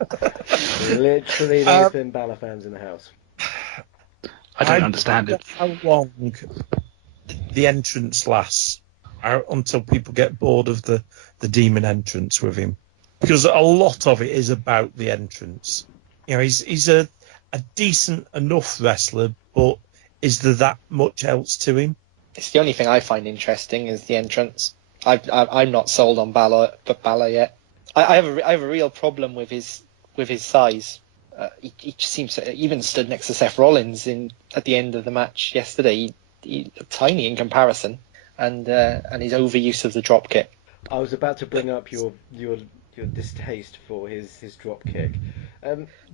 Literally, no Finn Balor fans in the house. I don't understand it. How long the entrance lasts until people get bored of the demon entrance with him, because a lot of it is about the entrance. You know, he's a decent enough wrestler, but is there that much else to him? It's the only thing I find interesting is the entrance. I'm not sold on Balor yet. I have a real problem with his size. He just seems to, even stood next to Seth Rollins at the end of the match yesterday. He looked tiny in comparison, and his overuse of the drop kick. I was about to bring up your distaste for his drop kick.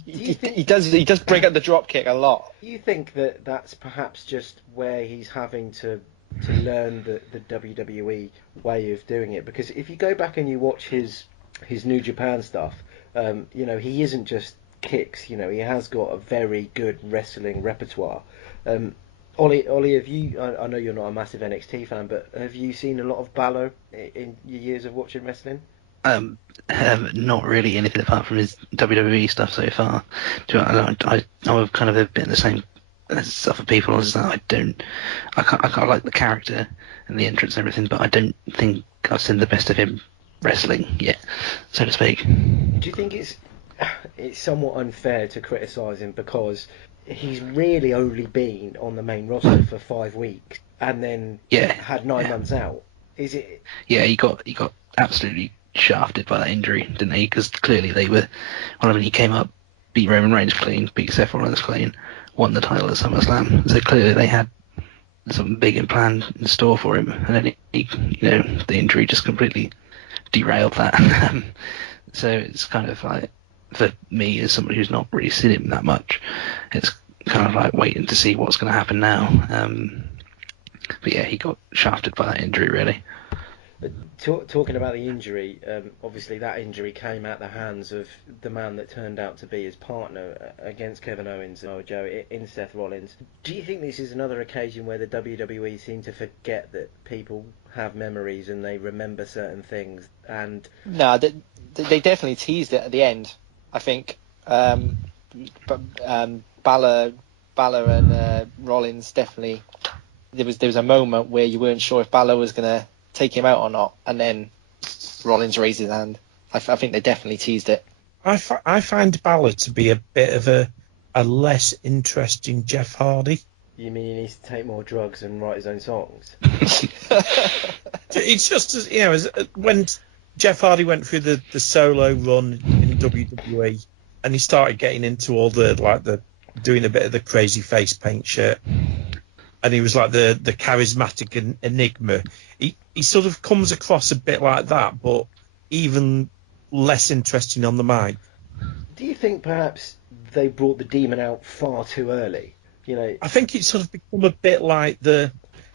He does bring up the drop kick a lot. Do you think that that's perhaps just where he's having to learn the WWE way of doing it? Because if you go back and you watch his New Japan stuff, he isn't just kicks. He has got a very good wrestling repertoire. Ollie, have you? I know you're not a massive NXT fan, but have you seen a lot of Balor in your years of watching wrestling? Not really anything apart from his WWE stuff so far. I'm kind of a bit the same as other people. I can't like the character and the entrance and everything, but I don't think I've seen the best of him wrestling yet, so to speak. Do you think it's somewhat unfair to criticise him because he's really only been on the main roster for 5 weeks and then had 9 months out? Is it? Yeah, he got absolutely shafted by that injury, didn't he? Because clearly they were. Well, I mean, he came up, beat Roman Reigns clean, beat Seth Rollins clean, won the title at SummerSlam. So clearly they had something big and planned in store for him, and then the injury just completely derailed that. So it's kind of like, for me as somebody who's not really seen him that much, it's kind of like waiting to see what's going to happen now. But yeah, he got shafted by that injury, really. Talking about the injury, obviously that injury came at the hands of the man that turned out to be his partner against Kevin Owens and Joe in Seth Rollins. Do you think this is another occasion where the WWE seem to forget that people have memories and they remember certain things? And no, they definitely teased it at the end. I think Balor and Rollins definitely. There was a moment where you weren't sure if Balor was going to take him out or not, and then Rollins raised his hand. I think they definitely teased it. I find Balor to be a bit of a less interesting Jeff Hardy. You mean he needs to take more drugs and write his own songs? It's just as when Jeff Hardy went through the solo run in WWE, and he started getting into all the doing a bit of the crazy face paint shit, and he was like the charismatic enigma. He sort of comes across a bit like that, but even less interesting on the mic. Do you think perhaps they brought the demon out far too early? I think it's sort of become a bit like in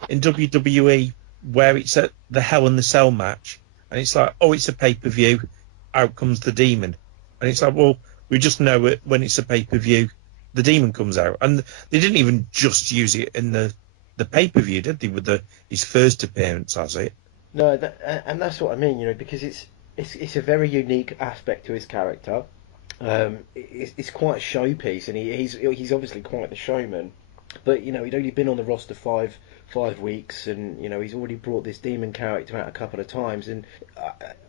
WWE where it's at the Hell in the Cell match, and it's like, oh, it's a pay-per-view, out comes the demon, and it's like, well, we just know it when it's a pay-per-view, the demon comes out, and they didn't even just use it in the pay-per-view, did they, with his first appearance as it? No, and that's what I mean, because it's a very unique aspect to his character. It's quite a showpiece, and he's obviously quite the showman. But he'd only been on the roster 5 weeks, and he's already brought this demon character out a couple of times, and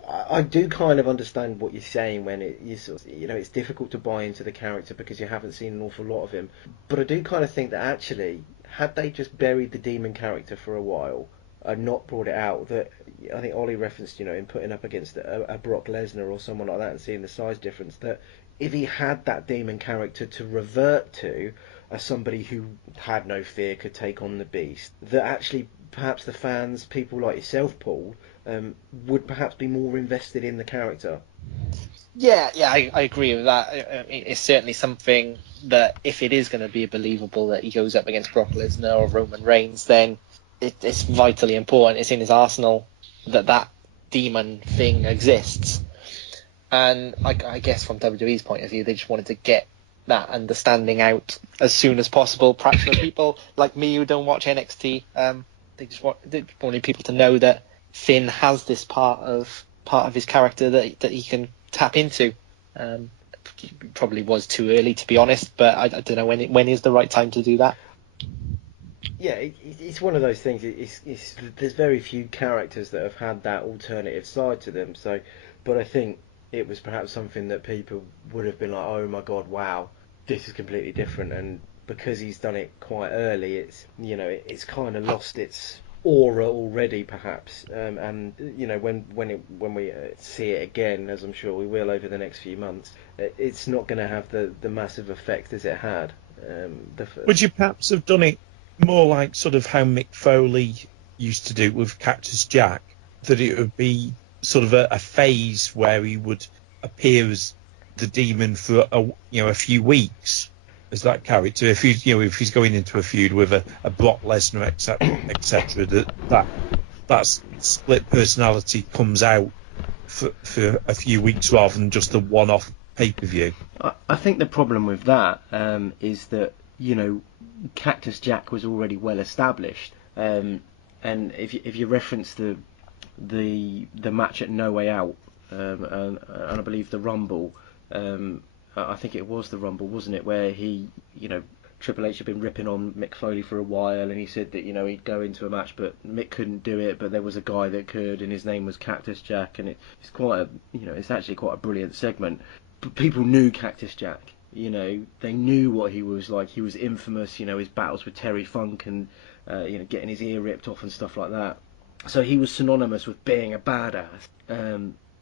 I do kind of understand what you're saying when it's difficult to buy into the character because you haven't seen an awful lot of him. But I do kind of think that actually, had they just buried the demon character for a while and not brought it out, that I think Ollie referenced, in putting up against a Brock Lesnar or someone like that and seeing the size difference, that if he had that demon character to revert to as somebody who had no fear, could take on the beast, that actually perhaps the fans, people like yourself, Paul, would perhaps be more invested in the character. Yeah, I agree with that. It's certainly something that if it is going to be believable that he goes up against Brock Lesnar or Roman Reigns, then it's vitally important. It's in his arsenal that demon thing exists. And I guess from WWE's point of view, they just wanted to get that understanding out as soon as possible. Perhaps for people like me who don't watch NXT, they wanted people to know that Finn has this part of his character that he can tap into. Probably was too early, to be honest, but I don't know when is the right time to do that. Yeah, it's one of those things. There's very few characters that have had that alternative side to them. So, but I think it was perhaps something that people would have been like, oh my god, wow, this is completely different. And because he's done it quite early, it's kind of lost its aura already, perhaps. And when we see it again, as I'm sure we will over the next few months, it's not going to have the massive effect as it had. Would you perhaps have done it more like sort of how Mick Foley used to do it with Cactus Jack, that it would be sort of a phase where he would appear as the demon for a few weeks as that character? If he's going into a feud with a Brock Lesnar, etc., that split personality comes out for a few weeks rather than just a one-off pay-per-view. I think the problem with that is that Cactus Jack was already well established, and if you reference the match at No Way Out, and I believe the Rumble, I think it was the Rumble, wasn't it, where he, Triple H had been ripping on Mick Foley for a while, and he said that he'd go into a match, but Mick couldn't do it, but there was a guy that could, and his name was Cactus Jack, and it's quite it's actually quite a brilliant segment. But people knew Cactus Jack. They knew what he was like. He was infamous, his battles with Terry Funk and, getting his ear ripped off and stuff like that. So he was synonymous with being a badass.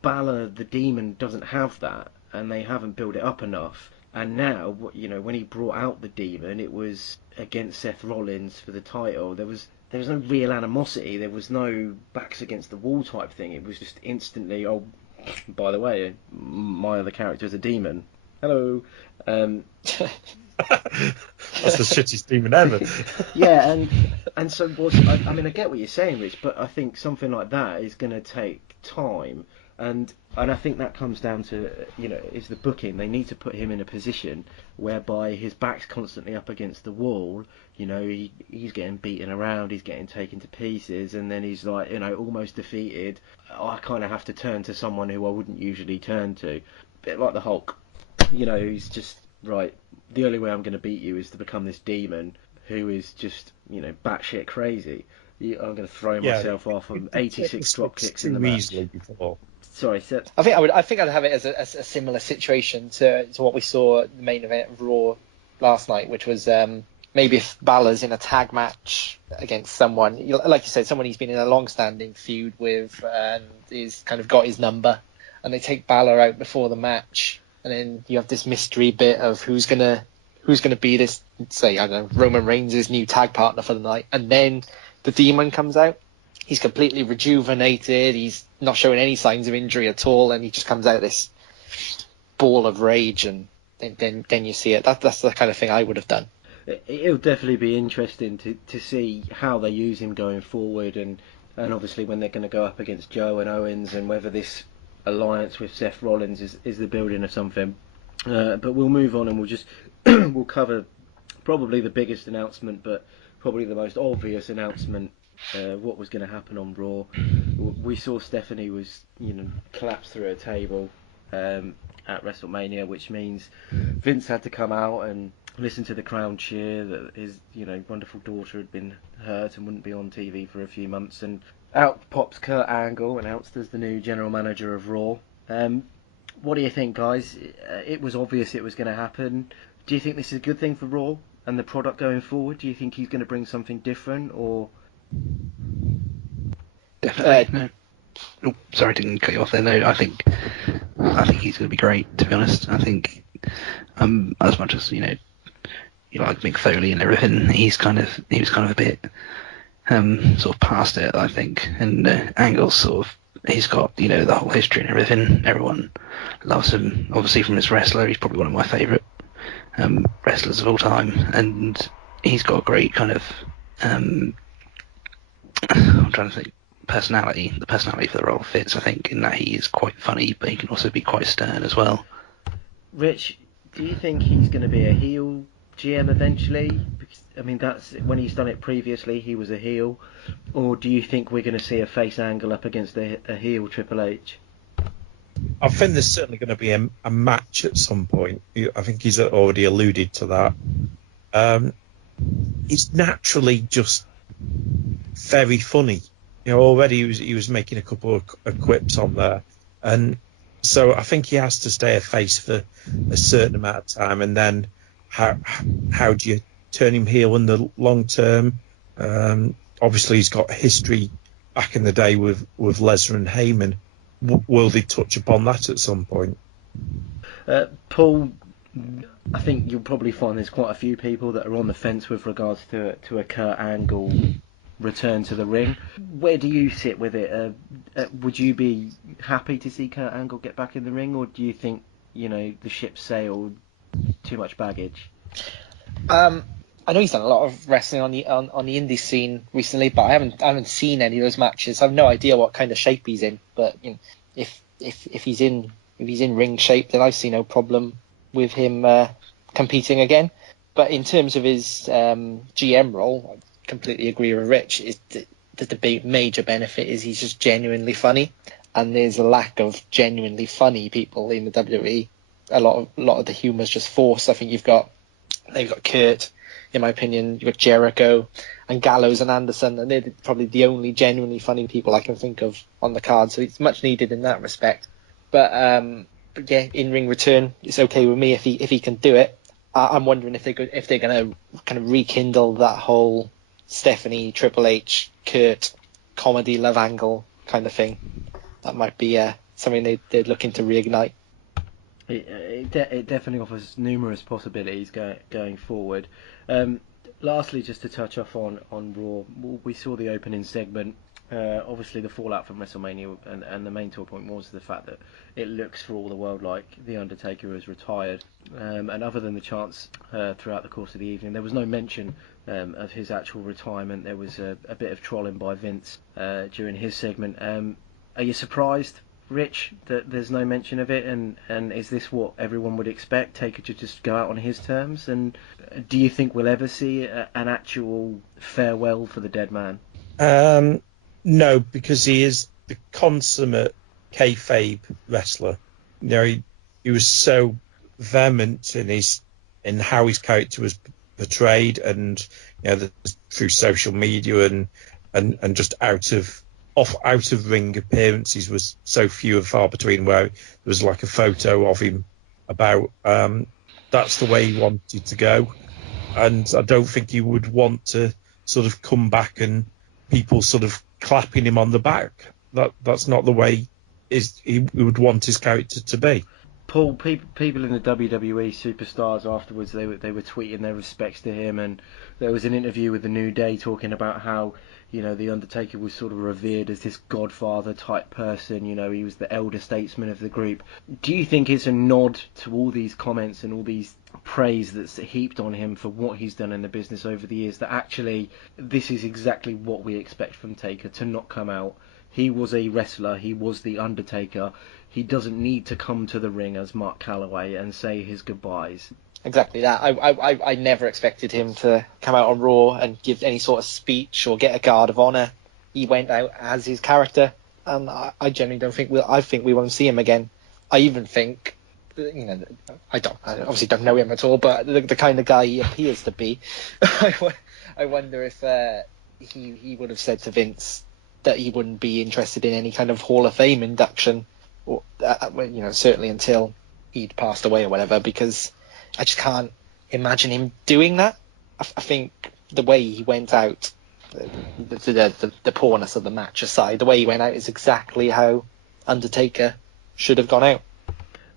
Balor the Demon doesn't have that, and they haven't built it up enough. And now, when he brought out the Demon, it was against Seth Rollins for the title. There was no real animosity. There was no backs against the wall type thing. It was just instantly, oh, by the way, my other character is a demon. Hello. That's the shittiest demon ever. Yeah, and so I get what you're saying, Rich, but I think something like that is going to take time, and I think that comes down to is the booking. They need to put him in a position whereby his back's constantly up against the wall. He's getting beaten around, he's getting taken to pieces, and then he's like almost defeated. I kind of have to turn to someone who I wouldn't usually turn to, a bit like the Hulk. He's just, right, the only way I'm going to beat you is to become this demon who is just, batshit crazy. I'm going to throw myself off from 86 drop kicks in the match. Before. Sorry, Seth. I think I'd have it as a similar situation to what we saw at the main event of Raw last night, which was maybe if Balor's in a tag match against someone, like you said, someone he's been in a long-standing feud with and is kind of got his number, and they take Balor out before the match. And then you have this mystery bit of who's gonna be this, say, I don't know, Roman Reigns' new tag partner for the night. And then the Demon comes out. He's completely rejuvenated. He's not showing any signs of injury at all, and he just comes out this ball of rage. And then you see it. That's the kind of thing I would have done. It'll definitely be interesting to see how they use him going forward, and obviously when they're going to go up against Joe and Owens, and whether this alliance with Seth Rollins is the building of something. But we'll move on, and we'll just we'll cover probably the biggest announcement, but probably the most obvious announcement, what was going to happen on Raw. We saw Stephanie was collapse through a table at WrestleMania, which means Vince had to come out and listen to the crowd cheer that his wonderful daughter had been hurt and wouldn't be on TV for a few months, and out pops Kurt Angle, announced as the new general manager of Raw. What do you think, guys? It was obvious it was going to happen. Do you think this is a good thing for Raw and the product going forward? Do you think he's going to bring something different, or? Definitely. No. Oh, sorry, didn't cut you off there. No, I think he's going to be great. To be honest, I think as much as you like Mick Foley and everything, he was kind of a bit sort of past it, I think. And Angle's sort of, he's got the whole history and everything. Everyone loves him. Obviously, from his wrestler, he's probably one of my favourite wrestlers of all time, and he's got a great kind of I'm trying to think. The personality for the role fits, I think, in that he is quite funny, but he can also be quite stern as well. Rich, do you think he's going to be a heel GM eventually? Because, I mean, that's when he's done it previously. He was a heel, or do you think we're going to see a face angle up against a heel Triple H? I think there's certainly going to be a match at some point. I think he's already alluded to that. He's naturally just very funny. Already he was making a couple of quips on there, and so I think he has to stay a face for a certain amount of time, and then how do you turn him heel in the long term? Obviously, he's got history back in the day with Lesnar and Heyman. Will they touch upon that at some point? Paul, I think you'll probably find there's quite a few people that are on the fence with regards to a Kurt Angle return to the ring. Where do you sit with it? Would you be happy to see Kurt Angle get back in the ring, or do you think the ship sailed, too much baggage? I know he's done a lot of wrestling on the indie scene recently, but I haven't seen any of those matches. I have no idea what kind of shape he's in. But if he's in ring shape, then I see no problem with him competing again. But in terms of his GM role, I completely agree with Rich. The major benefit is he's just genuinely funny, and there's a lack of genuinely funny people in the WWE. A lot of the humour is just forced. I think they've got Kurt. In my opinion, you've got Jericho and Gallows and Anderson, and they're probably the only genuinely funny people I can think of on the card. So it's much needed in that respect. But yeah, in-ring return, it's okay with me if he can do it. I'm wondering if they're going to kind of rekindle that whole Stephanie, Triple H, Kurt comedy love angle kind of thing. That might be something they're looking to reignite. It definitely offers numerous possibilities going forward. Lastly, just to touch off on Raw, we saw the opening segment. Obviously, the fallout from WrestleMania, and the main talk point was the fact that it looks for all the world like The Undertaker has retired. And other than the chants throughout the course of the evening, there was no mention of his actual retirement. There was a bit of trolling by Vince during his segment. Are you surprised, Rich, that there's no mention of it, and is this what everyone would expect, Taker to just go out on his terms? And do you think we'll ever see an actual farewell for the dead man? No, because he is the consummate kayfabe wrestler. He was so vehement in how his character was portrayed, and through social media and just out of ring appearances was so few and far between, where there was like a photo of him about. That's the way he wanted to go, and I don't think he would want to sort of come back and people sort of clapping him on the back. That's not the way he would want his character to be. Paul, people in the WWE superstars afterwards, they were tweeting their respects to him, and there was an interview with the New Day talking about how the Undertaker was sort of revered as this godfather type person. He was the elder statesman of the group. Do you think it's a nod to all these comments and all these praise that's heaped on him for what he's done in the business over the years, that actually this is exactly what we expect from Taker, to not come out? He was a wrestler. He was the Undertaker. He doesn't need to come to the ring as Mark Calloway and say his goodbyes. Exactly that. I never expected him to come out on Raw and give any sort of speech or get a guard of honor. He went out as his character, and I genuinely don't think I think we won't see him again. I even think, I obviously don't know him at all, but the kind of guy he appears to be, I wonder if he would have said to Vince that he wouldn't be interested in any kind of Hall of Fame induction, or certainly until he'd passed away or whatever, because I just can't imagine him doing that. I think the way he went out, the poorness of the match aside, the way he went out is exactly how Undertaker should have gone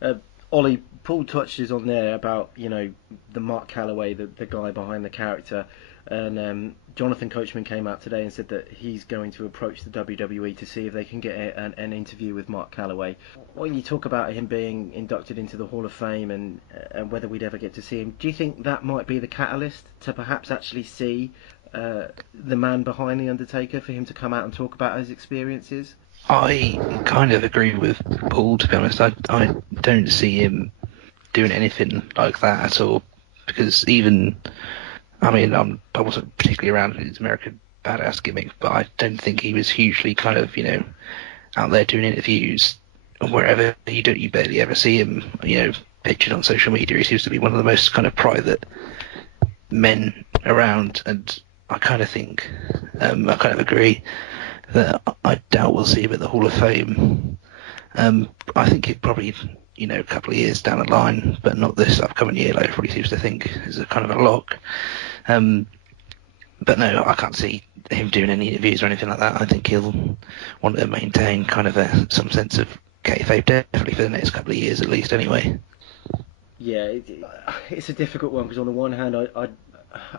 out. Ollie, Paul touches on there about the Mark Calloway, the guy behind the character, and Jonathan Coachman came out today and said that he's going to approach the WWE to see if they can get an interview with Mark Calloway. When you talk about him being inducted into the Hall of Fame and whether we'd ever get to see him, do you think that might be the catalyst to perhaps actually see the man behind the Undertaker, for him to come out and talk about his experiences? I kind of agree with Paul, to be honest. I don't see him doing anything like that at all, because even, I mean, I wasn't particularly around his American Badass gimmick, but I don't think he was hugely kind of, out there doing interviews or wherever. You barely ever see him, pictured on social media. He seems to be one of the most kind of private men around, and I kind of think, I kind of agree that I doubt we'll see him at the Hall of Fame. I think it probably, a couple of years down the line, but not this upcoming year, like everybody seems to think is a kind of a lock. But no, I can't see him doing any interviews or anything like that. I think he'll want to maintain kind of some sense of kayfabe, definitely for the next couple of years at least, anyway. Yeah, it's a difficult one, because on the one hand,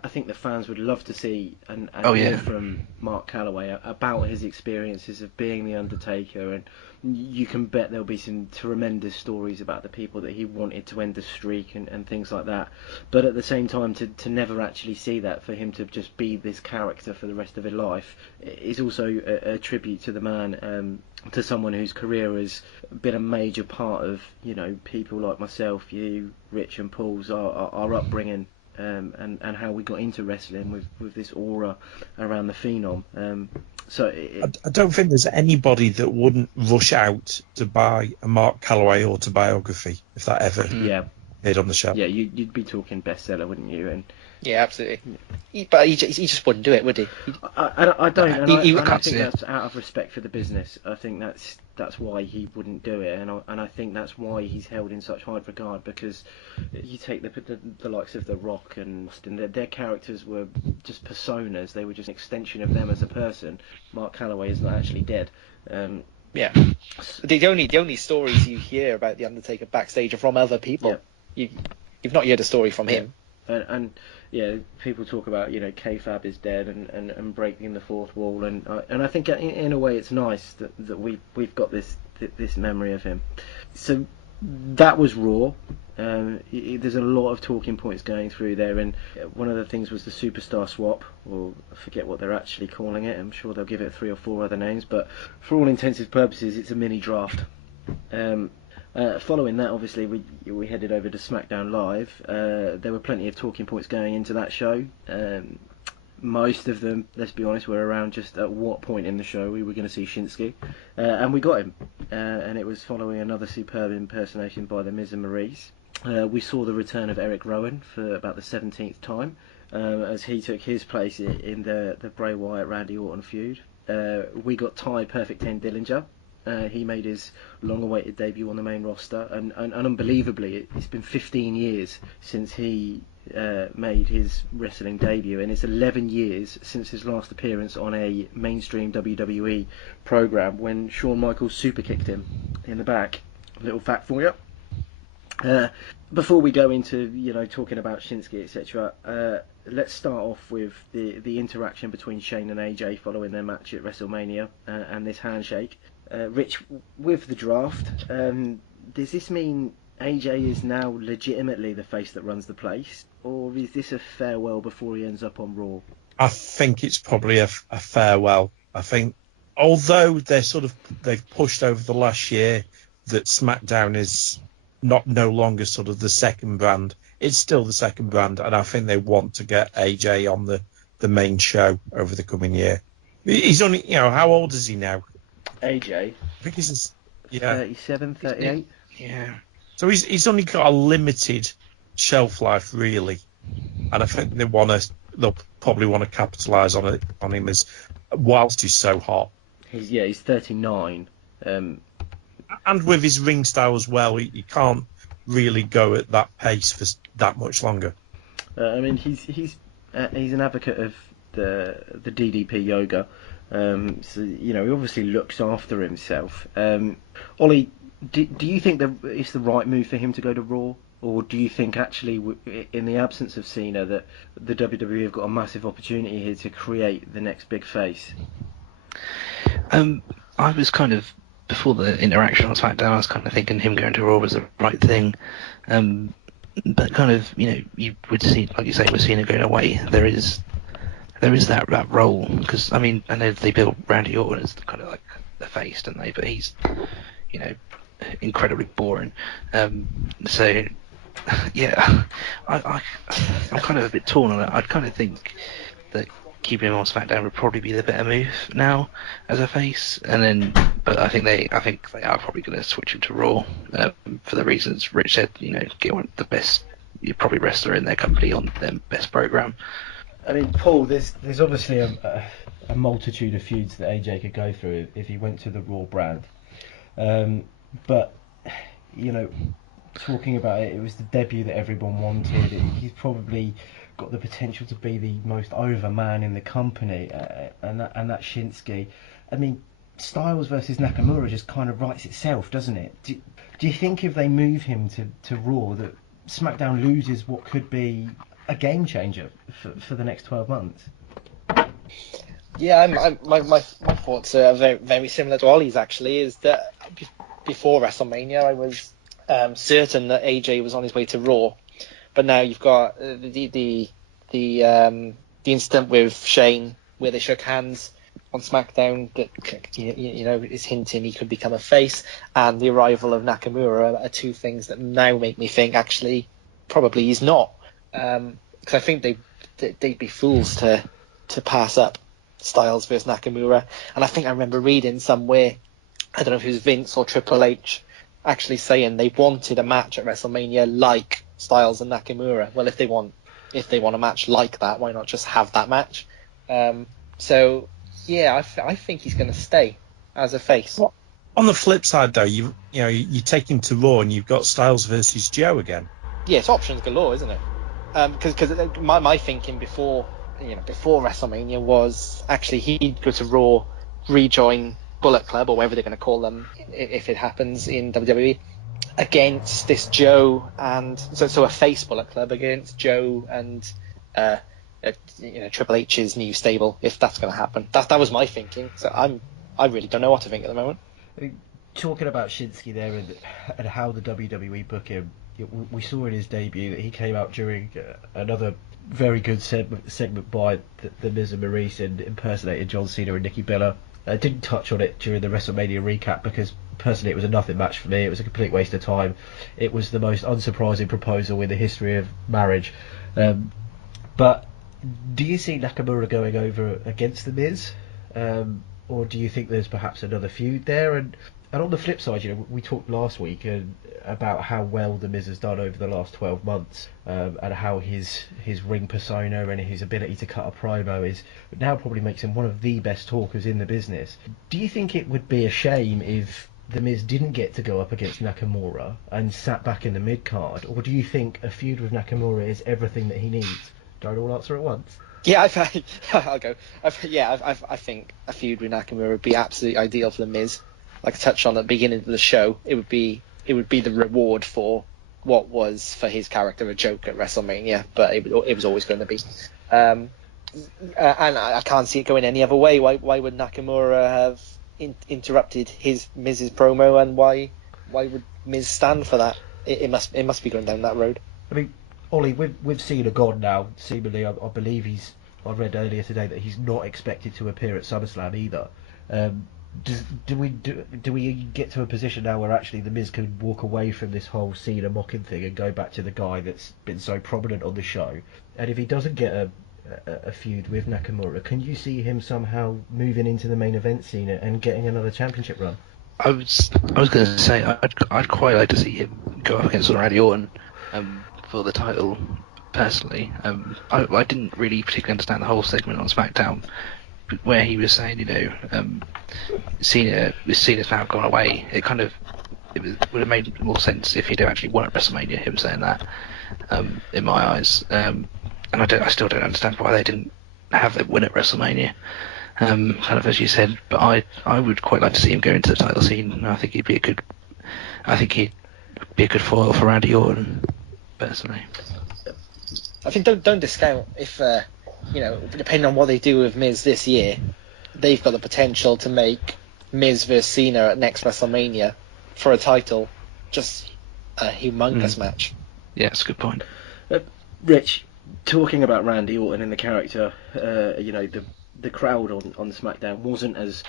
I think the fans would love to see and hear from Mark Calloway about his experiences of being the Undertaker, and you can bet there'll be some tremendous stories about the people that he wanted to end the streak and things like that. But at the same time, to never actually see that, for him to just be this character for the rest of his life, is also a tribute to the man, to someone whose career has been a major part of, people like myself, you, Rich and Paul's, our upbringing. And how we got into wrestling with this aura around the Phenom. I don't think there's anybody that wouldn't rush out to buy a Mark Calloway autobiography if that ever appeared on the shelf. Yeah, you'd be talking bestseller, wouldn't you? And yeah, absolutely. But he just wouldn't do it, would he? I don't. I think it. that's out of respect for the business. I think that's why he wouldn't do it, and I think that's why he's held in such high regard, because you take the likes of The Rock and Austin, their characters were just personas. They were just an extension of them as a person. Mark Calloway is not actually dead. Yeah. The only stories you hear about the Undertaker backstage are from other people. Yeah. You've not heard a story from him. And yeah, people talk about kayfabe is dead and breaking the fourth wall, and I think in a way it's nice that we've got this memory of him. So that was Raw. There's a lot of talking points going through there, and one of the things was the superstar swap, or I forget what they're actually calling it. I'm sure they'll give it 3 or 4 other names, but for all intents and purposes, it's a mini draft. Following that, obviously, we headed over to Smackdown Live. There were plenty of talking points going into that show. Most of them, let's be honest, were around just at what point in the show we were going to see Shinsuke. And we got him. And it was following another superb impersonation by The Miz and Maurice. We saw the return of Eric Rowan for about the 17th time, as he took his place in the Bray Wyatt-Randy Orton feud. We got Ty Perfect 10 Dillinger. He made his long-awaited debut on the main roster, and unbelievably, it's been 15 years since he made his wrestling debut, and it's 11 years since his last appearance on a mainstream WWE program when Shawn Michaels super-kicked him in the back. Little fact for you. Before we go into talking about Shinsuke, etc., let's start off with the interaction between Shane and AJ following their match at WrestleMania, and this handshake. Rich, with the draft, does this mean AJ is now legitimately the face that runs the place, or is this a farewell before he ends up on Raw? I think it's probably a farewell. I think, although they've pushed over the last year that SmackDown is no longer sort of the second brand, it's still the second brand, and I think they want to get AJ on the main show over the coming year. He's only, how old is he now? AJ? I think he's 37, 38? Yeah. So he's only got a limited shelf life, really, and I think they'll probably want to capitalise on him as whilst he's so hot. He's 39. And with his ring style as well, he can't really go at that pace for that much longer. I mean, he's an advocate of the DDP yoga. So he obviously looks after himself. Ollie, do you think that it's the right move for him to go to Raw, or do you think actually, in the absence of Cena, that the WWE have got a massive opportunity here to create the next big face? I was kind of, before the interaction on SmackDown, I was kind of thinking him going to Raw was the right thing. But kind of, you would see, like you say, with Cena going away, there is there is that role, because I mean, I know they built Randy Orton as kind of like the face, don't they? But he's, you know, incredibly boring. So yeah, I'm kind of a bit torn on it. I'd kind of think that keeping him on SmackDown would probably be the better move now as a face, and then, but I think they are probably going to switch him to Raw for the reasons Rich said. You know, get one of the best, probably wrestler in their company on their best program. I mean, Paul, there's obviously a multitude of feuds that AJ could go through if he went to the Raw brand. But, you know, talking about it, it was the debut that everyone wanted. He's probably got the potential to be the most over man in the company, and that's Shinsuke. I mean, Styles versus Nakamura just kind of writes itself, doesn't it? Do you think if they move him to Raw that SmackDown loses what could be a game changer for the next 12 months? Yeah, my thoughts are very, very similar to Ollie's, actually. Is that before WrestleMania, I was certain that AJ was on his way to Raw, but now you've got the incident with Shane where they shook hands on SmackDown that, you know, is hinting he could become a face, and the arrival of Nakamura are two things that now make me think actually probably he's not, because I think they'd be fools to pass up Styles versus Nakamura. And I think I remember reading somewhere, I don't know if it was Vince or Triple H, actually saying they wanted a match at WrestleMania like Styles and Nakamura. Well, if they want a match like that, why not just have that match? So yeah, I think he's going to stay as a face. Well, on the flip side, though, you take him to Raw and you've got Styles versus Joe again. Yeah, it's options galore, isn't it? Because my thinking before WrestleMania was actually he'd go to Raw, rejoin Bullet Club or whatever they're going to call them if it happens in WWE, against this Joe, and so a face Bullet Club against Joe and Triple H's new stable, if that's going to happen. That was my thinking. So I really don't know what to think at the moment. Talking about Shinsuke there and how the WWE book him, we saw in his debut that he came out during another very good segment by the Miz and Maurice and impersonated John Cena and Nikki Bella. I didn't touch on it during the WrestleMania recap because personally it was a nothing match for me. It was a complete waste of time. It was the most unsurprising proposal in the history of marriage. But do you see Nakamura going over against the Miz, or do you think there's perhaps another feud there? And on the flip side, we talked last week about how well the Miz has done over the last 12 months, and how his ring persona and his ability to cut a promo now probably makes him one of the best talkers in the business. Do you think it would be a shame if the Miz didn't get to go up against Nakamura and sat back in the mid card, or do you think a feud with Nakamura is everything that he needs? Don't all answer at once. Yeah, I'll go. I think a feud with Nakamura would be absolutely ideal for the Miz. Like I touched on at the beginning of the show, it would be the reward for what was for his character a joke at WrestleMania, but it was always going to be. And I can't see it going any other way. Why would Nakamura have interrupted Miz's promo, and why would Miz stand for that? It must be going down that road. I mean, Ollie, we've seen a god now. Seemingly, I believe I read earlier today that he's not expected to appear at SummerSlam either. Do we get to a position now where actually the Miz can walk away from this whole Cena mocking thing and go back to the guy that's been so prominent on the show? And if he doesn't get a feud with Nakamura, can you see him somehow moving into the main event scene and getting another championship run? I was going to say I'd quite like to see him go up against Randy Orton for the title. Personally, I didn't really particularly understand the whole segment on SmackDown where he was saying, Cena's now gone away. It would have made more sense if he'd actually won at WrestleMania, him saying that, in my eyes. And I still don't understand why they didn't have it win at WrestleMania, kind of as you said. But I would quite like to see him go into the title scene. I think he'd be a good foil for Randy Orton, personally. I think don't discount if depending on what they do with Miz this year, they've got the potential to make Miz versus Cena at next WrestleMania for a title just a humongous match. Yeah, that's a good point. Rich, talking about Randy Orton and the character, the crowd on SmackDown wasn't as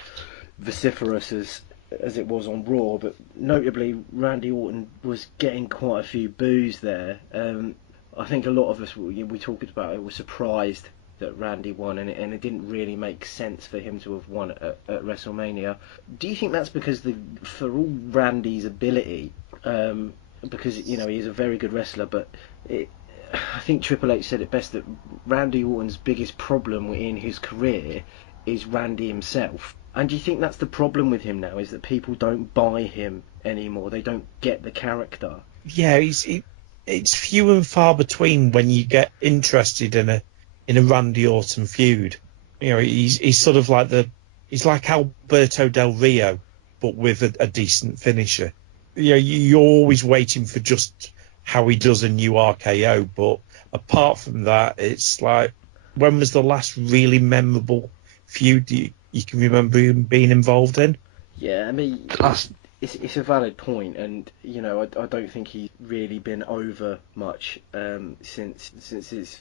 vociferous as it was on Raw, but notably Randy Orton was getting quite a few boos there. I think a lot of us, we talked about it, were surprised that Randy won, and it didn't really make sense for him to have won at WrestleMania. Do you think that's because for all Randy's ability, because he's a very good wrestler, but I think Triple H said it best that Randy Orton's biggest problem in his career is Randy himself. And do you think that's the problem with him now, is that people don't buy him anymore? They don't get the character. Yeah, it's few and far between when you get interested in a Randy Orton feud. He's sort of like he's like Alberto Del Rio, but with a decent finisher. You're always waiting for just how he does a new RKO, but apart from that, it's like, when was the last really memorable feud you can remember him being involved in? Yeah, I mean, it's a valid point, and I don't think he's really been over much since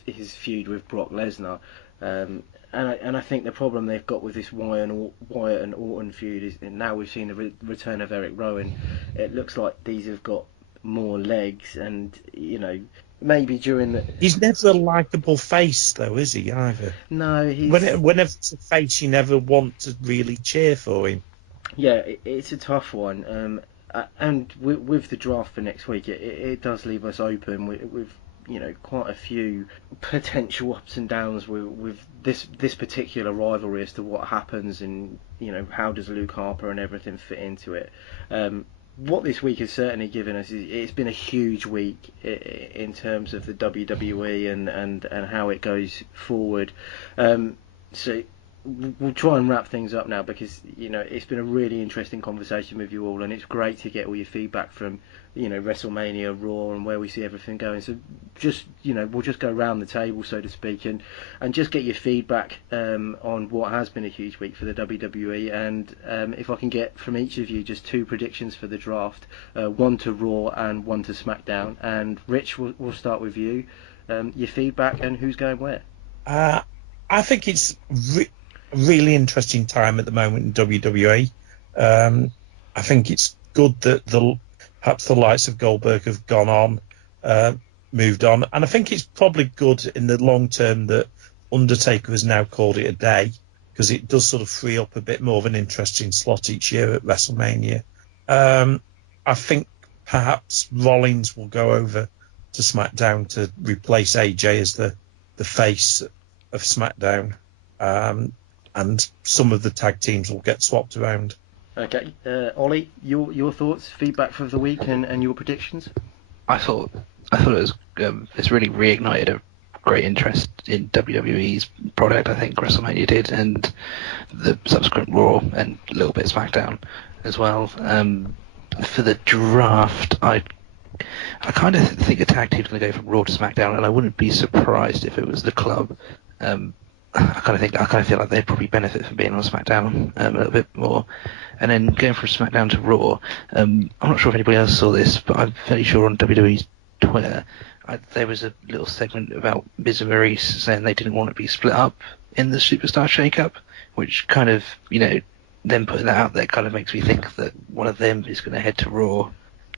his feud with Brock Lesnar, and I think the problem they've got with this Wyatt and Orton feud is, and now we've seen the return of Eric Rowan, it looks like these have got more legs, and maybe during the... He's never a likeable face, though, is he, either? No, he's... Whenever it's a face, you never want to really cheer for him. Yeah, it's a tough one. And with the draft for next week, it does leave us open with quite a few potential ups and downs with this particular rivalry as to what happens, and how does Luke Harper and everything fit into it. What this week has certainly given us is, it's been a huge week in terms of the WWE and how it goes forward. So we'll try and wrap things up now, because it's been a really interesting conversation with you all, and it's great to get all your feedback from WrestleMania, Raw, and where we see everything going. So just we'll just go round the table, so to speak, and just get your feedback on what has been a huge week for the WWE, and if I can get from each of you just 2 predictions for the draft, one to Raw and one to SmackDown. And Rich, we'll start with you. Your feedback and who's going where. I think it's a really interesting time at the moment in WWE. I think it's good that perhaps the likes of Goldberg have gone on, moved on, and I think it's probably good in the long term that Undertaker has now called it a day, because it does sort of free up a bit more of an interesting slot each year at WrestleMania. I think perhaps Rollins will go over to SmackDown to replace AJ as the face of SmackDown, and some of the tag teams will get swapped around. Okay, Ollie, your thoughts, feedback for the week, and your predictions. I thought it was it's really reignited a great interest in WWE's product. I think WrestleMania did, and the subsequent Raw and a little bit of SmackDown as well. For the draft, I kind of think a tag team's going to go from Raw to SmackDown, and I wouldn't be surprised if it was the Club. I kind of feel like they'd probably benefit from being on SmackDown a little bit more. And then going from SmackDown to Raw, I'm not sure if anybody else saw this, but I'm fairly sure on WWE's Twitter, there was a little segment about Miz and Maurice saying they didn't want to be split up in the Superstar Shake-Up, which kind of, them putting that out there kind of makes me think that one of them is going to head to Raw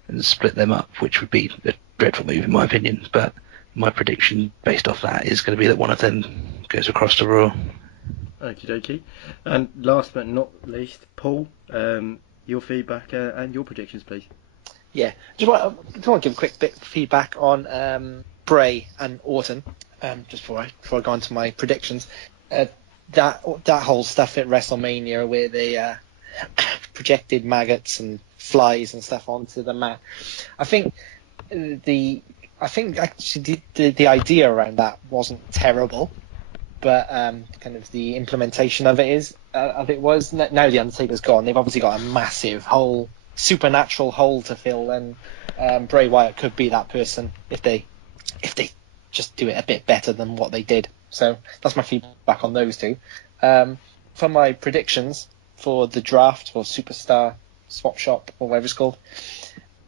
and split them up, which would be a dreadful move in my opinion. But my prediction based off that is going to be that one of them goes across to Raw. Okie dokie. And last but not least, Paul, your feedback and your predictions, please. Yeah, just want to give a quick bit of feedback on Bray and Orton, just before I go on to my predictions. That whole stuff at WrestleMania where they projected maggots and flies and stuff onto the mat. I think actually the idea around that wasn't terrible, but kind of the implementation of it was. Now the Undertaker's gone, they've obviously got a massive hole, supernatural hole to fill, and Bray Wyatt could be that person if they just do it a bit better than what they did. So that's my feedback on those two. For my predictions for the draft or Superstar Swap Shop or whatever it's called,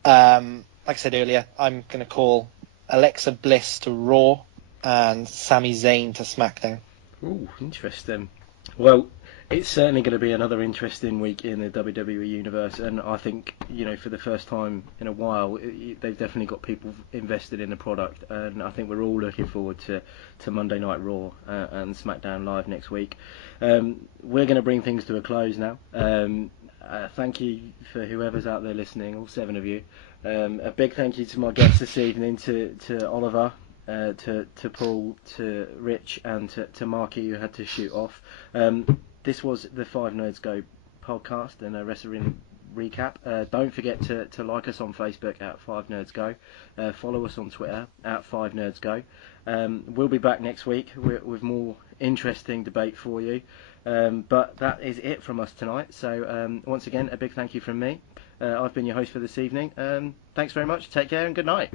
like I said earlier, I'm going to call Alexa Bliss to Raw, and Sami Zayn to SmackDown. Ooh, interesting. Well, it's certainly going to be another interesting week in the WWE universe, and I think, for the first time in a while, they've definitely got people invested in the product, and I think we're all looking forward to Monday Night Raw and SmackDown Live next week. We're going to bring things to a close now. Thank you for whoever's out there listening, all 7 of you. A big thank you to my guests this evening, to Oliver, to Paul, to Rich, and to Marky, who had to shoot off. This was the 5NerdsGo podcast and a wrestling recap. Don't forget to like us on Facebook at 5NerdsGo. Follow us on Twitter at 5NerdsGo. We'll be back next week with more interesting debate for you. But that is it from us tonight. So once again, a big thank you from me. I've been your host for this evening. Thanks very much. Take care and good night.